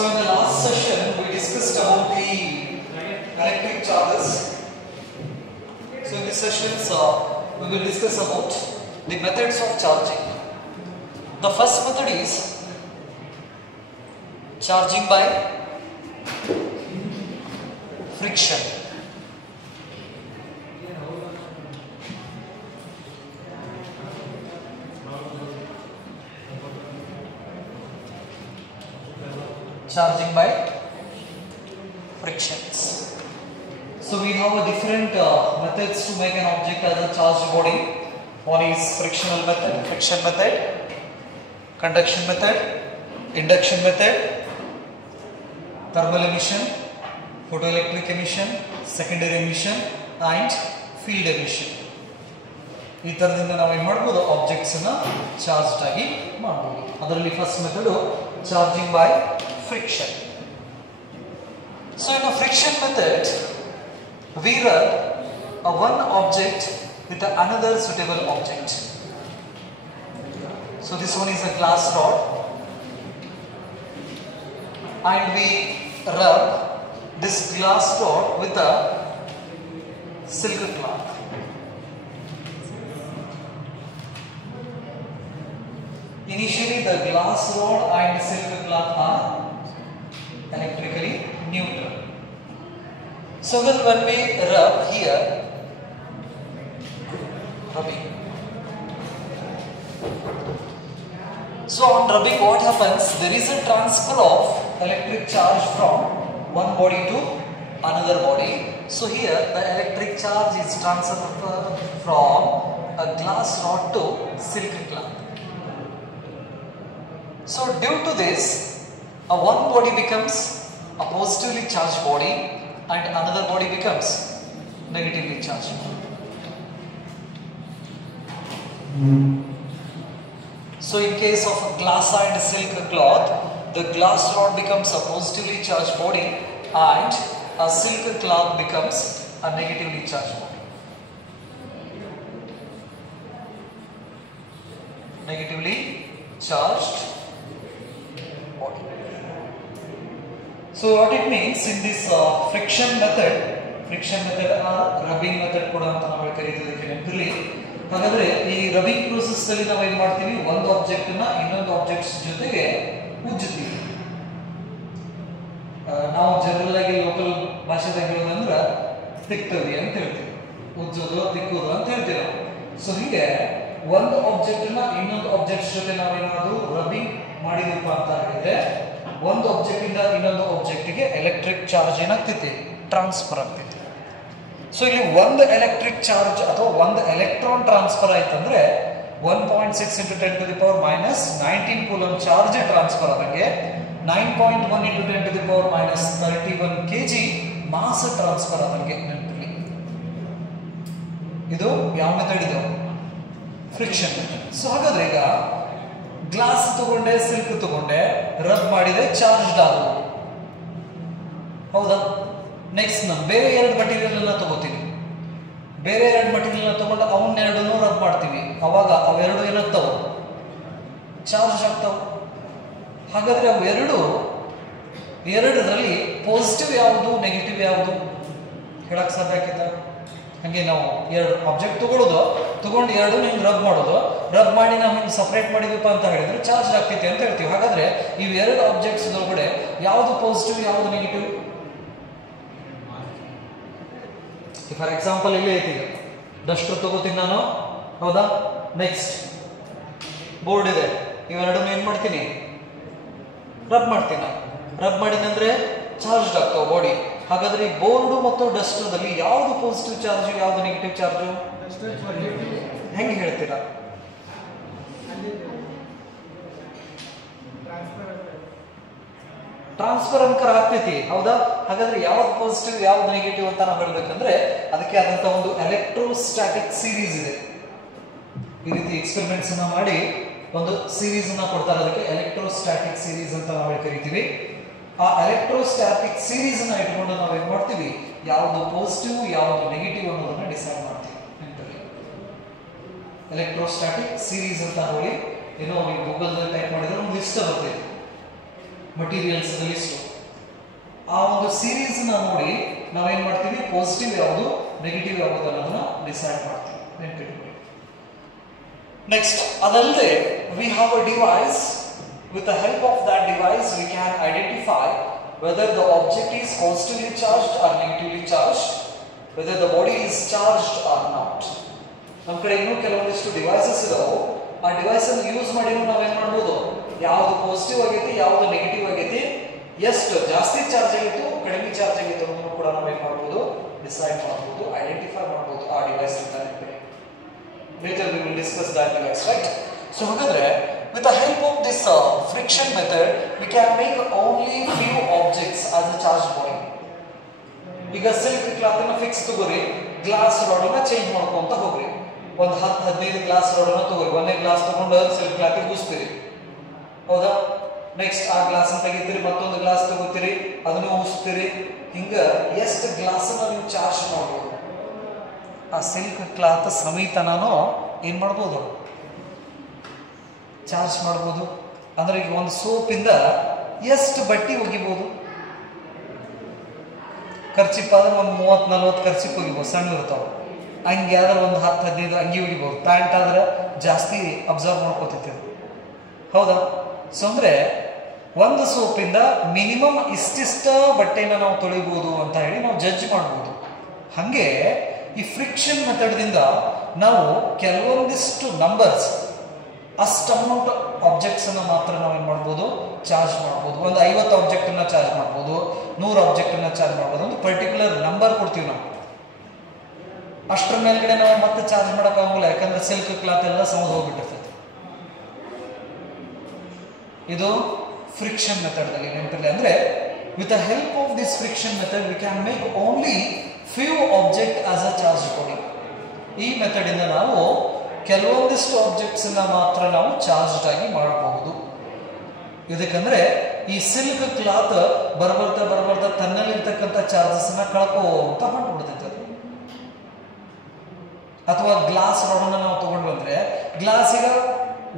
So in the last session we discussed about the electric charges. So in this session we will discuss about the methods of charging. The first method is charging by friction. Charging by frictions. So we have a different methods to make an object as a charged body. One is frictional method, friction method, conduction method, induction method, thermal emission, photoelectric emission, secondary emission and field emission. ಈ ತರದಿಂದ ನಾವು ಏನು ಮಾಡಬಹುದು, objects ಅನ್ನು charged ಆಗಿ ಮಾಡಬಹುದು. ಅದರಲ್ಲಿ first method charging by friction. So in a friction method we rub one object with another suitable object. So this one is a glass rod and we rub this glass rod with a silk cloth. Initially the glass rod and silk cloth are electrically neutral. So then when we rub here, rubbing. So on rubbing what happens? There is a transfer of electric charge from one body to another body. So here the electric charge is transferred from a glass rod to silk cloth. So due to this, one body becomes a positively charged body and another body becomes negatively charged. So in case of glass and silk cloth, the glass rod becomes a positively charged body and a silk cloth becomes a negatively charged body. Negatively charged body. So what it means in this friction method or rubbing method ಕೂಡ ಅಂತ ನಾವು ಕರೀತಿದ್ದೀವಿ ನೆನಪಿರಲಿ. ಹಾಗಾದ್ರೆ ಈ rubbing process ಅಲ್ಲಿ ನಾವು ಏನು ಮಾಡ್ತೀವಿ, ಒಂದು ಆಬ್ಜೆಕ್ಟ್ ಅನ್ನ ಇನ್ನೊಂದು ಆಬ್ಜೆಕ್ಟ್ಸ್ ಜೊತೆಗೆ ಉಜ್ಜುತ್ತೀವಿ. ನಾವು ಜನರಲ್ ಆಗಿ ಲೋಕಲ್ ಭಾಷೆದಾಗ ಹೇಳೋದಂದ್ರೆ ತಿಕ್ತವಿ ಅಂತ ಹೇಳ್ತೀವಿ, ಉಜ್ಜೋದು ತಿಕ್ಕೋದು ಅಂತ ಹೇಳ್ತೀವಿ. ಸೊ ಹೀಗೆ ಒಂದು ಆಬ್ಜೆಕ್ಟ್ ಅನ್ನ ಇನ್ನೊಂದು ಆಬ್ಜೆಕ್ಟ್ಸ್ ಜೊತೆ ನಾವೇನಾದ್ರೂ ರಬ್ಬಿಂಗ್ ಮಾಡಿದಪ್ಪ ಅಂತ ಹೇಳಿದ್ರೆ ಒಂದು ಆಬ್ಜೆಕ್ಟ್ ಇಂದ ಇನ್ನೊಂದು ಆಬ್ಜೆಕ್ಟ್ ಗೆ ಎಲೆಕ್ಟ್ರಿಕ್ ಚಾರ್ಜ್ ಏನಾಗ್ತೈತಿ, ಟ್ರಾನ್ಸ್ಫರ್ ಆಗ್ತೈತಿ. ಸೊ ಇಲ್ಲಿ ಒಂದು ಎಲೆಕ್ಟ್ರಿಕ್ ಚಾರ್ಜ್ ಅಥವಾ ಒಂದು ಎಲೆಕ್ಟ್ರಾನ್ ಟ್ರಾನ್ಸ್ಫರ್ ಆಯ್ತಂದ್ರೆ 1.6 × 10⁻⁻19 ಕೂಲಂಬ್ ಚಾರ್ಜ್ ಟ್ರಾನ್ಸ್ಫರ್ ಆದಂಗೆ 9.1 × 10⁻31 kg ಮಾಸ್ ಟ್ರಾನ್ಸ್ಫರ್ ಆದಂಗೆ ನೆನಪಿರಲಿ. ಇದು ಯಾವ ಮೆಥಡ್? ಇದು ಫ್ರಿಕ್ಷನ್ ಮೆಥಡ್. ಸೊ ಹಾಗಾದ್ರೆ ಈಗ ಗ್ಲಾಸ್ ತಗೊಂಡೆ, ಸಿಲ್ಕ್ ತಗೊಂಡೆ, ರಬ್ ಮಾಡಿದ್ರೆ ಚಾರ್ಜ್ಡ್ ಆದವು, ಹೌದಾ? ನೆಕ್ಸ್ಟ್ ನಾನು ಬೇರೆ ಎರಡು ಮಟೀರಿಯಲ್ ಅನ್ನ ತಗೋತೀನಿ, ಬೇರೆ ಎರಡು ಮಟೀರಿಯಲ್ ತಗೊಂಡು ಅವನ್ನೆರಡನ್ನೂ ರಬ್ ಮಾಡ್ತೀವಿ, ಅವಾಗ ಅವೆರಡು ಏನಾಗ್ತಾವ, ಚಾರ್ಜ್ ಆಗ್ತಾವ. ಹಾಗಾದ್ರೆ ಅವು ಎರಡರಲ್ಲಿ ಪಾಸಿಟಿವ್ ಯಾವುದು, ನೆಗೆಟಿವ್ ಯಾವುದು ಹೇಳಕ್ ಸಾಧ್ಯ ಆಗ್ತದ? ಹಂಗೆ ನಾವು ಎರಡು ಆಬ್ಜೆಕ್ಟ್ ತಗೊಂಡು ಎರಡು ಹಿಂಗೆ ರಬ್ ಮಾಡೋದು, ರಬ್ ಮಾಡಿ ನಾವು ಹಿಂಗೆ ಸಪ್ರೇಟ್ ಮಾಡಿದೀಪ ಅಂತ ಹೇಳಿದ್ರೆ ಚಾರ್ಜ್ ಆಗ್ತೈತಿ ಅಂತ ಹೇಳ್ತೀವಿ. ಹಾಗಾದ್ರೆ ಇವು ಎರಡು ಆಬ್ಜೆಕ್ಟ್ಸ್ ಒಳಗಡೆ ಯಾವುದು ಪಾಸಿಟಿವ್, ಯಾವುದು ನೆಗೆಟಿವ್? ಫಾರ್ ಎಕ್ಸಾಂಪಲ್ ಇಲ್ಲಿ ಐತಿ, ಡಸ್ಟರ್ ತಗೋತೀನಿ ನಾನು, ಹೌದಾ? ನೆಕ್ಸ್ಟ್ ಬೋರ್ಡ್ ಇದೆ, ಇವೆರಡನ್ನು ಏನ್ ಮಾಡ್ತೀನಿ, ರಬ್ ಮಾಡ್ತೀನಿ. ರಬ್ ಮಾಡಿದಂದ್ರೆ ಚಾರ್ಜ್ ಆಗ್ತಾವ ಬಾಡಿ. ಹಾಗಾದ್ರೆ ಈ ಬೋರ್ಡು ಮತ್ತು ಡಸ್ಟರ್ದಲ್ಲಿ ಯಾವುದು ಪಾಸಿಟಿವ್ ಚಾರ್ಜ್, ಯಾವುದು ನೆಗೆಟಿವ್ ಚಾರ್ಜ್ ಹೆಂಗೆ ಹೇಳ್ತೀರಾ? ಟ್ರಾನ್ಸ್ಫರ್ ಅಂಕರ ಆಗ್ತೈತಿ, ಹೌದಾ? ಹಾಗಾದ್ರೆ ಯಾವ್ದು ಪಾಸಿಟಿವ್ ಯಾವ್ದು ನೆಗೆಟಿವ್ ಅಂತ ನಾವು ಹೇಳ್ಬೇಕಂದ್ರೆ ಅದಕ್ಕೆ ಆದಂತ ಒಂದು ಎಲೆಕ್ಟ್ರೋಸ್ಟಾಟಿಕ್ ಸೀರೀಸ್ ಇದೆ. ಈ ರೀತಿ ಎಕ್ಸ್ಪೆರಿಮೆಂಟ್ಸ್ ಅನ್ನ ಮಾಡಿ ಒಂದು ಸೀರೀಸ್ ಅನ್ನ ಕೊಡ್ತಾರೆ, ಅದಕ್ಕೆ ಎಲೆಕ್ಟ್ರೋಸ್ಟಾಟಿಕ್ ಸೀರೀಸ್ ಅಂತ ನಾವು ಕರಿತೀವಿ. ಆ ಎಲೆಕ್ಟ್ರೋಸ್ಟಾಟಿಕ್ ಸೀರೀಸ್ ಅನ್ನ ಇಟ್ಕೊಂಡು ನಾವು ಏನ್ ಮಾಡ್ತೀವಿ, ಯಾವುದು ಪಾಸಿಟಿವ್ ಯಾವುದು ನೆಗೆಟಿವ್ ಅನ್ನೋದನ್ನ ಡಿಸೈಡ್ ಮಾಡ್ತೀವಿ. ಎಲೆಕ್ಟ್ರೋಸ್ಟಾಟಿಕ್ ಸೀರೀಸ್ ಅಂತ ನೋಡಿ, ಏನೋ ನೀವು ಗೂಗಲ್ ನಲ್ಲಿ ಟೈಪ್ ಮಾಡಿದ್ರೆ ಒಂದು ಲಿಸ್ಟ್ ಬರ್ತದೆ. Materials list. ಆ ಒಂದು ಸೀರೀಸ್ ನೋಡಿ ನಾವೇನ್ ಮಾಡ್ತೀವಿ, ಪಾಸಿಟಿವ್ ಯಾವುದು ನೆಗೆಟಿವ್ ಯಾವುದು ಅನ್ನೋದನ್ನ ಡಿಸೈಡ್ ಮಾಡ್ತೀವಿ, ನೆನಪಿಟ್ಕೊಳ್ಳಿ. ನೆಕ್ಸ್ಟ್, ಅದಲ್ಲದೆ we have a device. With the help of that device we can identify whether the object is positively charged or negatively charged, whether the body is charged or not. ನಮ್ಮ ಕಡೆ ಇನ್ನೂ ಕೆಲವೊಂದಿಷ್ಟು devices ಇದಾವೆ. ಆ device ಅನ್ನು use ಮಾಡಿ ನಾವೇನ್ ಮಾಡ್ಬೋದು, ಯಾವ್ದು ಪಾಸಿಟಿವ್ ಆಗೈತಿ ಯಾವ್ದು ನೆಗೆಟಿವ್ ಆಗೈತಿ, ಎಷ್ಟು ಜಾಸ್ತಿ ಚಾರ್ಜ್ ಆಗಿತ್ತು ಕಡಿಮೆ ಚಾರ್ಜ್ ಆಗಿತ್ತು ಅನ್ನೋದನ್ನು ಕೂಡ ನಾವೇನ್ ಮಾಡ್ಬೋದು, ಡಿಸೈಡ್ ಮಾಡ್ಬೋದು, ಐಡೆಂಟಿಫೈ ಮಾಡ್ಬೋದು ಆ ಡಿವೈಸ್ ಇಂದ. Later we will discuss that device, right? So ಹಾಗಾದ್ರೆ with the help of this friction method we can make only few objects as a charged body. ಈಗ ಸಿಲ್ಕ್ ಕ್ಲಾತ್ ಅನ್ನು ಫಿಕ್ಸ್ ತಗೋರಿ, glass rod ಅನ್ನ change ಮಾಡ್ಕೊಂತ ಹೋಗ್ರಿ. ಒಂದು 10-15 glass rod ಅನ್ನ ತಗೋರಿ. ಒಂದೇ ಗ್ಲಾಸ್ ತಗೊಂಡು ಸಿಲ್ಕ್ ಕ್ಲಾತ್ ಗೆ ಬೂಸ್ತೀರಿ, ಹೌದಾ? ನೆಕ್ಸ್ಟ್ ಆ ಗ್ಲಾಸ್ ಅನ್ನು ತೆಗಿತೀರಿ, ಮತ್ತೊಂದು ಗ್ಲಾಸ್ ತಗೋತೀರಿ, ಅದನ್ನು ಊಸ್ತೀರಿ. ಹಿಂಗ ಎಷ್ಟು ಗ್ಲಾಸ್ ಅನ್ನ ನೀವು ಚಾರ್ಜ್ ಮಾಡ್ಬೋದು, ಆ ಸಿಲ್ಕ್ ಕ್ಲಾತ್ ಸಮೇತನೂ ಏನ್ ಮಾಡ್ಬೋದು, ಚಾರ್ಜ್ ಮಾಡ್ಬೋದು. ಅಂದ್ರೆ ಈಗ ಒಂದು ಸೋಪಿಂದ ಎಷ್ಟು ಬಟ್ಟೆ ಒಗಿಬಹುದು, ಖರ್ಚಿಪ್ ಆದ್ರೆ ಒಂದು 30-40 ಖರ್ಚಿಪ್ ಒಗಿಬಹುದು, ಸಣ್ಣ ಇರ್ತಾವ. ಅಂಗಿ ಆದ್ರೆ ಒಂದು 10-15 ಅಂಗಿ ಒಗಿಬಹುದು. ಪ್ಯಾಂಟ್ ಆದ್ರೆ ಜಾಸ್ತಿ ಅಬ್ಸರ್ವ್ ಮಾಡ್ಕೋತೈತಿ, ಹೌದಾ? ಸೊ ಅಂದ್ರೆ ಒಂದು ಸೋಪಿಂದ ಮಿನಿಮಮ್ ಇಷ್ಟಿಷ್ಟ ಬಟ್ಟೆನ ನಾವು ತೊಳಿಬಹುದು ಅಂತ ಹೇಳಿ ನಾವು ಜಡ್ಜ್ ಮಾಡ್ಬೋದು. ಹಾಗೆ ಈ ಫ್ರಿಕ್ಷನ್ ಮೆಥಡ್ದಿಂದ ನಾವು ಕೆಲವೊಂದಿಷ್ಟು ನಂಬರ್ಸ್, ಅಷ್ಟು ಅಮೌಂಟ್ ಆಬ್ಜೆಕ್ಟ್ಸ್ ಅನ್ನು ಮಾತ್ರ ನಾವು ಏನು ಮಾಡ್ಬೋದು, ಚಾರ್ಜ್ ಮಾಡ್ಬೋದು. ಒಂದು 50 ಆಬ್ಜೆಕ್ಟ್ ಅನ್ನ ಚಾರ್ಜ್ ಮಾಡ್ಬೋದು, 100 ಆಬ್ಜೆಕ್ಟ್ ಅನ್ನ ಚಾರ್ಜ್ ಮಾಡ್ಬೋದು. ಒಂದು ಪರ್ಟಿಕ್ಯುಲರ್ ನಂಬರ್ ಕೊಡ್ತೀವಿ ನಾವು. ಅಷ್ಟರ ಮೇಲ್ಗಡೆ ನಾವು ಮತ್ತೆ ಚಾರ್ಜ್ ಮಾಡೋಕ್ಕಾಗಲ್ಲ, ಯಾಕಂದ್ರೆ ಸಿಲ್ಕ್ ಕ್ಲಾತ್ ಎಲ್ಲ ಸೌಂಡ್ ಹೋಗ್ಬಿಟ್ಟಿರ್ತೈತಿ. ಇದು ಫ್ರಿಕ್ಷನ್ ಮೆಥಡ್ದಲ್ಲಿ ನೆನಪಿಲ್ಲ. ಅಂದ್ರೆ with the help of this friction method we can make only few object as a charge body. ಈ ಮೆಥಡ್ ಇಂದ ನಾವು ಕೆಲವೊಂದಿಷ್ಟು ಆಬ್ಜೆಕ್ಟ್ಸ್ ಮಾತ್ರ ನಾವು ಚಾರ್ಜ್ಡ್ ಆಗಿ ಮಾಡಬಹುದು. ಇದಕ್ಕಂದ್ರೆ ಈ ಸಿಲ್ಕ್ ಕ್ಲಾತ್ ಬರ್ಬರ್ತಾ ತನ್ನಲ್ಲಿರ್ತಕ್ಕಂಥ ಚಾರ್ಜಸ್ ನ ಕಳ್ಕೋಂತ ಹೊಂಟ್ಬಿಡ್ತೈತೆ. ಅಥವಾ ಗ್ಲಾಸ್ ರಾಡ್ ಅನ್ನ ನಾವು ತಗೊಂಡು ಬಂದ್ರೆ, ಗ್ಲಾಸಿಗೆ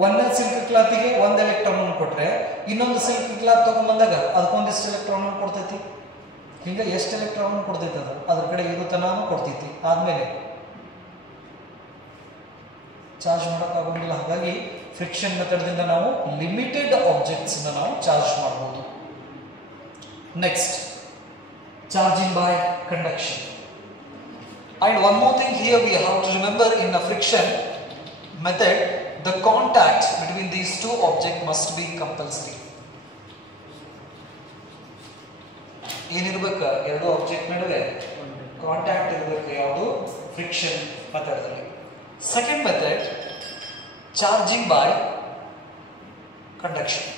ಒಂದೇ ಸಿಲ್ಕ್ ಕ್ಲಾತಿಗೆ ಒಂದು ಎಲೆಕ್ಟ್ರಾನ್ ಅನ್ನು ಕೊಟ್ರೆ, ಇನ್ನೊಂದು ಸಿಲ್ಕ್ ಕ್ಲಾತ್ ತಗೊಂಡ್ ಬಂದಾಗ ಅದಕ್ಕೊಂದಿಷ್ಟು ಎಲೆಕ್ಟ್ರಾನ್ ಕೊಡ್ತೈತಿ. ಹಿಂಗ ಎಷ್ಟು ಎಲೆಕ್ಟ್ರಾನ್ ಕೊಡ್ತೈತಿ, ಅದು ಅದ್ರ ಕಡೆ ಇರುತ್ತನೂ ಕೊಡ್ತೈತಿ. ಆದ್ಮೇಲೆ ಚಾರ್ಜ್ ಮಾಡೋಕ್ಕಾಗೋದಿಲ್ಲ. ಹಾಗಾಗಿ ಫ್ರಿಕ್ಷನ್ ಮೆಥಡ್ದಿಂದ ನಾವು ಲಿಮಿಟೆಡ್ ಆಬ್ಜೆಕ್ಟ್ಸ್ ನಾವು ಚಾರ್ಜ್ ಮಾಡಬಹುದು. Next, charging by conduction. And one more thing here we have to remember, in a friction method the contact between these two objects must be compulsory. ಏನಿರಬೇಕು, ಎರಡು object ನಡುವೆ contact ಇರಬೇಕು. ಯಾವುದು? Friction ಮೆಥಡ್ದಲ್ಲಿ. Second method, charging by conduction.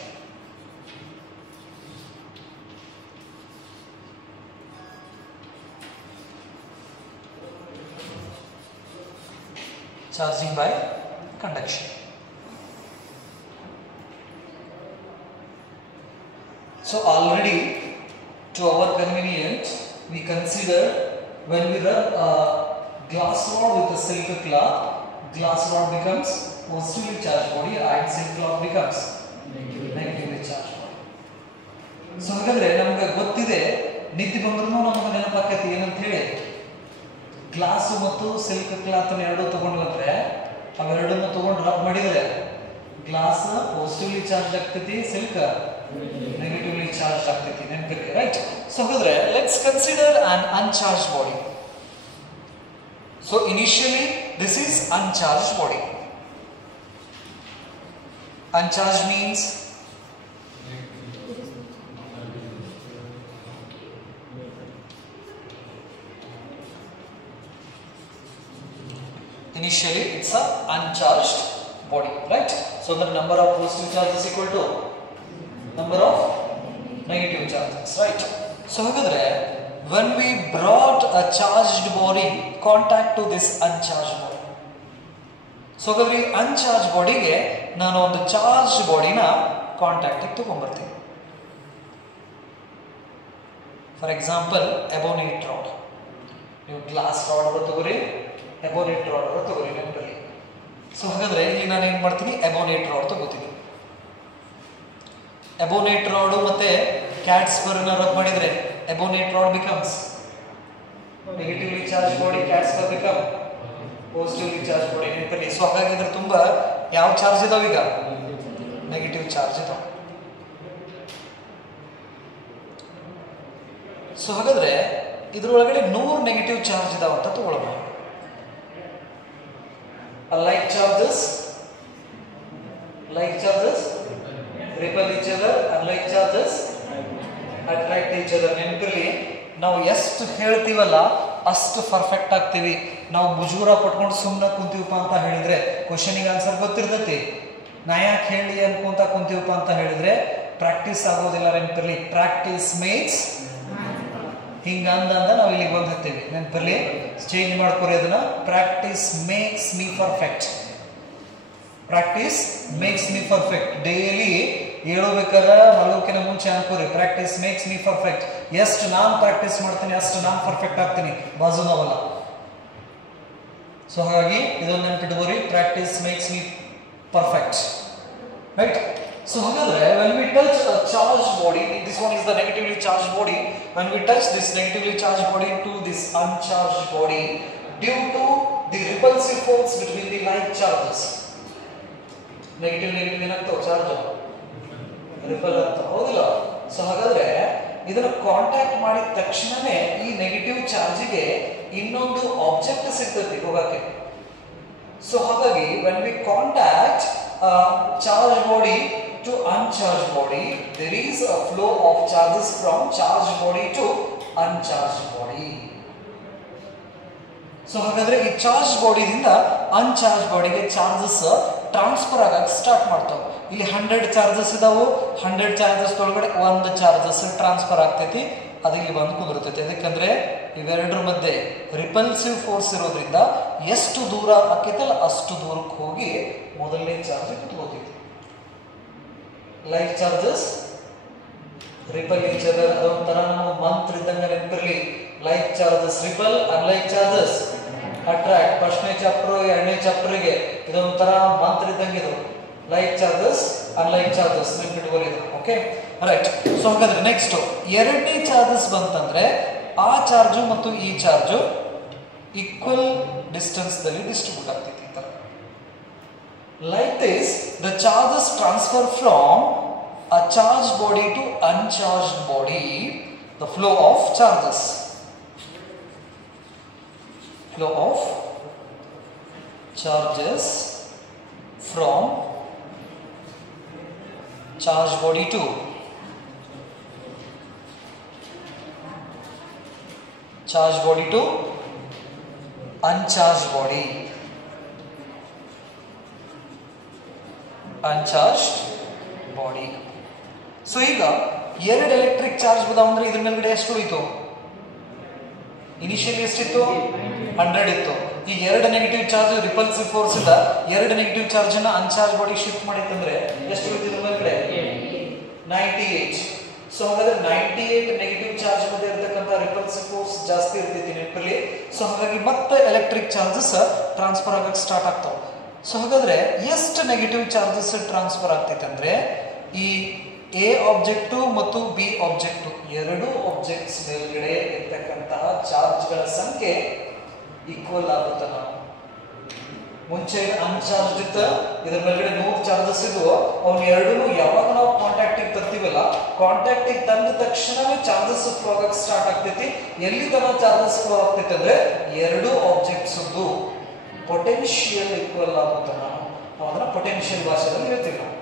Charging by conduction. So already to our convenience we consider when we rub a glass rod with a silk cloth, glass rod becomes positively charged body and silk cloth becomes negatively charged body. So ಹಾಗಾದ್ರೆ ನಮಗೆ ಗೊತ್ತಿದೆ, ನಿದ್ದೆ ಬಂದ್ರೂ ನಮಗೆ ನೆನಪಾಕೈತಿ ಏನಂತ ಹೇಳಿ, glass ಮತ್ತು silk cloth ಎರಡು ತಗೊಂಡು ಬಂದ್ರೆ ಅವೆರಡನ್ನು ತಗೊಂಡು ರಬ್ ಮಾಡಿದ್ರೆ ಗ್ಲಾಸ್ ಪಾಸಿಟಿವ್ಲಿ ಚಾರ್ಜ್ ಆಗ್ತೈತಿ, ಸಿಲ್ಕ್ ನೆಗೆಟಿವ್ಲಿ ಚಾರ್ಜ್ ಆಗ್ತೈತಿ. ನೆನಪಿರ್ಲಿ, ರೈಟ್? ಸೊ ಹಾಗಾದ್ರೆ let's consider an uncharge body. So initially this is uncharge body. Uncharge means initially it's a uncharged body, right? So the number of positive charges is equal to number of negative charges, right? So hagadre when we brought a charged body contact to this uncharged body, so hagadre uncharged body ge nanu ondu charged body na contact ge ತಗೊಂಡ್ಬರ್ತೀನಿ. For example, ebonite rod. ನೀವು glass rod ತಗೋರಿ, ಎಬೋನೇಟ್ rod ತಗೋರಿ ನೆನಪಲ್ಲಿ. So ಹಾಗಾದ್ರೆ ಈಗ ನಾನು ಏನ್ ಮಾಡ್ತೀನಿ, ebonite rod ತಗೋತೀನಿ. ಎಬೋನೇಟ್ ರಾಡ್ ಮತ್ತೆ ಕ್ಯಾಟ್ ಸ್ಪರ್ನ ರಬ್ ಮಾಡಿದ್ರೆ ebonite rod becomes negatively charge body, cat fur become positively charge body. ನೆನಪಲ್ಲಿ. ಸೊ ಹಾಗಾಗಿ ಇದ್ರ ತುಂಬಾ ಯಾವ ಚಾರ್ಜ್ ಇದಾವ? ಈಗ ನೆಗೆಟಿವ್ ಚಾರ್ಜ್ ಇದಾವ. ಸೊ ಹಾಗಾದ್ರೆ ಇದ್ರೊಳಗಡೆ 100 ನೆಗೆಟಿವ್ ಚಾರ್ಜ್ ಇದಾವ ಅಂತ ತಗೊಳ್ಳೋಣ. Like charges repel each other, unlike charges attract each other. ನೆನಪಿರಲಿ, ನಾವು ಎಷ್ಟು ಹೇಳ್ತೀವಲ್ಲ ಅಷ್ಟು ಪರ್ಫೆಕ್ಟ್ ಆಗ್ತೀವಿ. ನಾವು ಮುಜುಗರ ಪಟ್ಕೊಂಡು ಸುಮ್ಮನೆ ಕುಂತೀವಪ್ಪ ಅಂತ ಹೇಳಿದ್ರೆ ಕ್ವಶನಿಗೆ ಆನ್ಸರ್ ಗೊತ್ತಿರ್ತೈತಿ. ನಾ ಯಾಕೆ ಹೇಳಿ ಅನ್ಕೊಂತ ಕುಂತೀವಪ್ಪ ಅಂತ ಹೇಳಿದ್ರೆ ಪ್ರಾಕ್ಟೀಸ್ ಆಗೋದಿಲ್ಲ. ನೆನಪಿರಲಿ, ಪ್ರಾಕ್ಟೀಸ್ ಮೇಕ್ಸ್ ಹಿಂಗಂದ ನಾವು ಇಲ್ಲಿಗೆ ಬಂದು ಹತ್ತೀವಿ. ನೆನಪಿರಲಿ, ಚೇಂಜ್ ಮಾಡ್ಕೊರಿ ಅದನ್ನ. Practice makes me perfect. Practice makes me perfect. Daily ಹೇಳಬೇಕಾರ ಮಲಗೋಕಿನ ಮುಂಚೆ ಅನ್ಕೋರಿ, ಪ್ರಾಕ್ಟೀಸ್ ಮೇಕ್ಸ್ ಮೀ ಪರ್ಫೆಕ್ಟ್. ಎಷ್ಟು ನಾನು ಪ್ರಾಕ್ಟೀಸ್ ಮಾಡ್ತೀನಿ ಅಷ್ಟು ನಾನು ಪರ್ಫೆಕ್ಟ್ ಆಗ್ತೀನಿ, ಬಾಜು ನಾವಲ್ಲ. ಸೊ ಹಾಗಾಗಿ ಇದೊಂದು ನೆನಪಿಟ್ಕೋರಿ, practice makes me perfect. Right. So ಹಾಗಾದ್ರೆ when we touch a charged body, this one is the negatively charged body, when we touch this negatively charged body to this uncharged body, due to the repulsive force between the like charges, negative ಏನಾಗ್ತಾವ? Charge repel ಅಂತ, ಹೌದಿಲ್ಲ? So ಹಾಗಾದ್ರೆ ಇದನ್ನ contact ಮಾಡಿದ ತಕ್ಷಣನೇ ಈ negative ಚಾರ್ಜ್ಗೆ ಇನ್ನೊಂದು ಆಬ್ಜೆಕ್ಟ್ ಸಿಗ್ತೈತಿ ಹೋಗಕ್ಕೆ. ಸೊ ಹಾಗಾಗಿ when we contact charged body to uncharged body, there is a flow of charges from charged body to uncharged body. So ಹಾಗಾದ್ರೆ ಈ ಚಾರ್ಜ್ ಬಾಡಿದಿಂದ ಅನ್ಚಾರ್ಜ್ ಬಾಡಿಗೆ ಚಾರ್ಜಸ್ ಟ್ರಾನ್ಸ್ಫರ್ ಆಗಕ್ಕೆ ಸ್ಟಾರ್ಟ್ ಮಾಡ್ತಾವೆ. ಇಲ್ಲಿ 100 ಚಾರ್ಜಸ್ ಇದಾವು. 100 ಚಾರ್ಜಸ್ ಒಳಗಡೆ 1 ಚಾರ್ಜಸ್ ಟ್ರಾನ್ಸ್ಫರ್ ಆಗ್ತೈತಿ, ಅದು ಇಲ್ಲಿ ಬಂದು ಕುದುರ್ತೈತಿ. ಯಾಕಂದ್ರೆ ಇವೆರಡರ ಮಧ್ಯೆ ರಿಪಲ್ಸಿವ್ ಫೋರ್ಸ್ ಇರೋದ್ರಿಂದ ಎಷ್ಟು ದೂರ ಆಕೈತಲ್ಲ ಅಷ್ಟು ದೂರಕ್ಕೆ ಹೋಗಿ ಮೊದಲನೇ ಚಾರ್ಜ್ ಕುತ್ಕೋತೈತಿ. Like charges repel each other, ಅದೊಂಥರ ನಮ್ಮ ಮಂತ್ರ ಇದ್ದಂಗೆ ನೆನಪಿರಲಿ. Like charges repel, unlike charges attract. ಫಸ್ಟ್ನೇ ಚಾಪ್ಟರ್ 2ನೇ ಚಾಪ್ಟರ್ಗೆ ಇದೊಂಥರ ಮಂತ್ರ ಇದ್ದಂಗೆ ಇದು. ಲೈಕ್ ಚಾರ್ಜಸ್ ಅನ್ಲೈಕ್ ಚಾರ್ಜಸ್ ನೆನಪಿಟ್ಕೊಳ್ಳಿ. Okay, right. ಸೊ ಹಾಗಾದ್ರೆ ನೆಕ್ಸ್ಟ್ 2ನೇ ಚಾರ್ಜಸ್ ಬಂತಂದ್ರೆ ಆ ಚಾರ್ಜು ಮತ್ತು ಈ ಚಾರ್ಜು ಈಕ್ವಲ್ ಡಿಸ್ಟೆನ್ಸ್ ದಲ್ಲಿ ಡಿಸ್ಟ್ರಿಬ್ಯೂಟ್ ಆಗ್ತೈತಿ. Like this, the charges transfer from a charged body to uncharged body, the flow of charges. Flow of charges from charged body to charged body to uncharged body. Uncharged body. So ಈಗ 2 electric charge ಬದಾವ ಅಂದ್ರೆ ಇದ್ರ ಮೇಲ್ಗಡೆ ಎಷ್ಟು ಉಳಿತು? Initially ಎಷ್ಟಿತ್ತು? 100 ಇತ್ತು. ಈಗ 2 negative charge repulsive force ಇಂದ 2 ನೆಗೆಟಿವ್ ಚಾರ್ಜ್ ಅನ್ನ ಅನ್ಚಾರ್ಜ್ ಬಾಡಿ ಶಿಫ್ಟ್ ಮಾಡಿತ್ತಂದ್ರೆ ಎಷ್ಟು ಉಳಿತಿದ್ರ ಮೇಲ್ಗಡೆ? 98. ಸೊ ಹಾಗಾದ್ರೆ 98 ನೆಗೆಟಿವ್ ಚಾರ್ಜ್ ಮಧ್ಯೆ ಇರತಕ್ಕಂತ ರಿಪಲ್ಸಿವ್ ಫೋರ್ಸ್ ಜಾಸ್ತಿ ಇರ್ತೈತಿ ನೆನಪಲ್ಲಿ. ಸೊ ಹಾಗಾಗಿ ಮತ್ತೆ ಎಲೆಕ್ಟ್ರಿಕ್ ಚಾರ್ಜಸ್ ಟ್ರಾನ್ಸ್ಫರ್ ಆಗಕ್ಕೆ ಸ್ಟಾರ್ಟ್ ಆಗ್ತಾವ. ಸೊ ಹಾಗಾದ್ರೆ ಎಷ್ಟು ನೆಗೆಟಿವ್ ಚಾರ್ಜಸ್ ಟ್ರಾನ್ಸ್ಫರ್ ಆಗ್ತೈತೆ ಅಂದ್ರೆ ಈ ಎ ಆಬ್ಜೆಕ್ಟು ಮತ್ತು ಬಿ ಆಬ್ಜೆಕ್ಟು ಎರಡೂ ಆಬ್ಜೆಕ್ಟ್ಸ್ ಮೇಲ್ಗಡೆ ಇರ್ತಕ್ಕಂತಹ ಚಾರ್ಜ್ಗಳ ಸಂಖ್ಯೆ ಈಕ್ವಲ್ ಆಗುತ್ತೆ. ನಾವು ಮುಂಚೆ ಅನ್ಚಾರ್ಜ್ ಇತ್ತ, ಇದ್ರ ಮೇಲ್ಗಡೆ 100 ಚಾರ್ಜಸ್ ಇದ್ವು. ಅವ್ನ ಎರಡೂ ಯಾವಾಗ ನಾವು ಕಾಂಟ್ಯಾಕ್ಟಿಗೆ ತರ್ತೀವಲ್ಲ, ಕಾಂಟ್ಯಾಕ್ಟಿಗೆ ತಂದ ತಕ್ಷಣವೇ ಚಾರ್ಜಸ್ ಫ್ಲೋ ಆಗಕ್ಕೆ ಸ್ಟಾರ್ಟ್ ಆಗ್ತೈತಿ. ಎಲ್ಲಿ ತನಕ ಚಾರ್ಜಸ್ ಫ್ಲೋ ಆಗ್ತೈತೆ ಅಂದ್ರೆ ಎರಡೂ ಆಬ್ಜೆಕ್ಟ್ಸ್ ಪೊಟೆನ್ಶಿಯಲ್ ಈಕ್ವಲ್ ಆಗುತ್ತೆ. ನಾವು ಅದನ್ನ ಪೊಟೆನ್ಶಿಯಲ್ ಭಾಷೆಯಲ್ಲಿ ಹೇಳ್ತೀವಿ ನಾವು.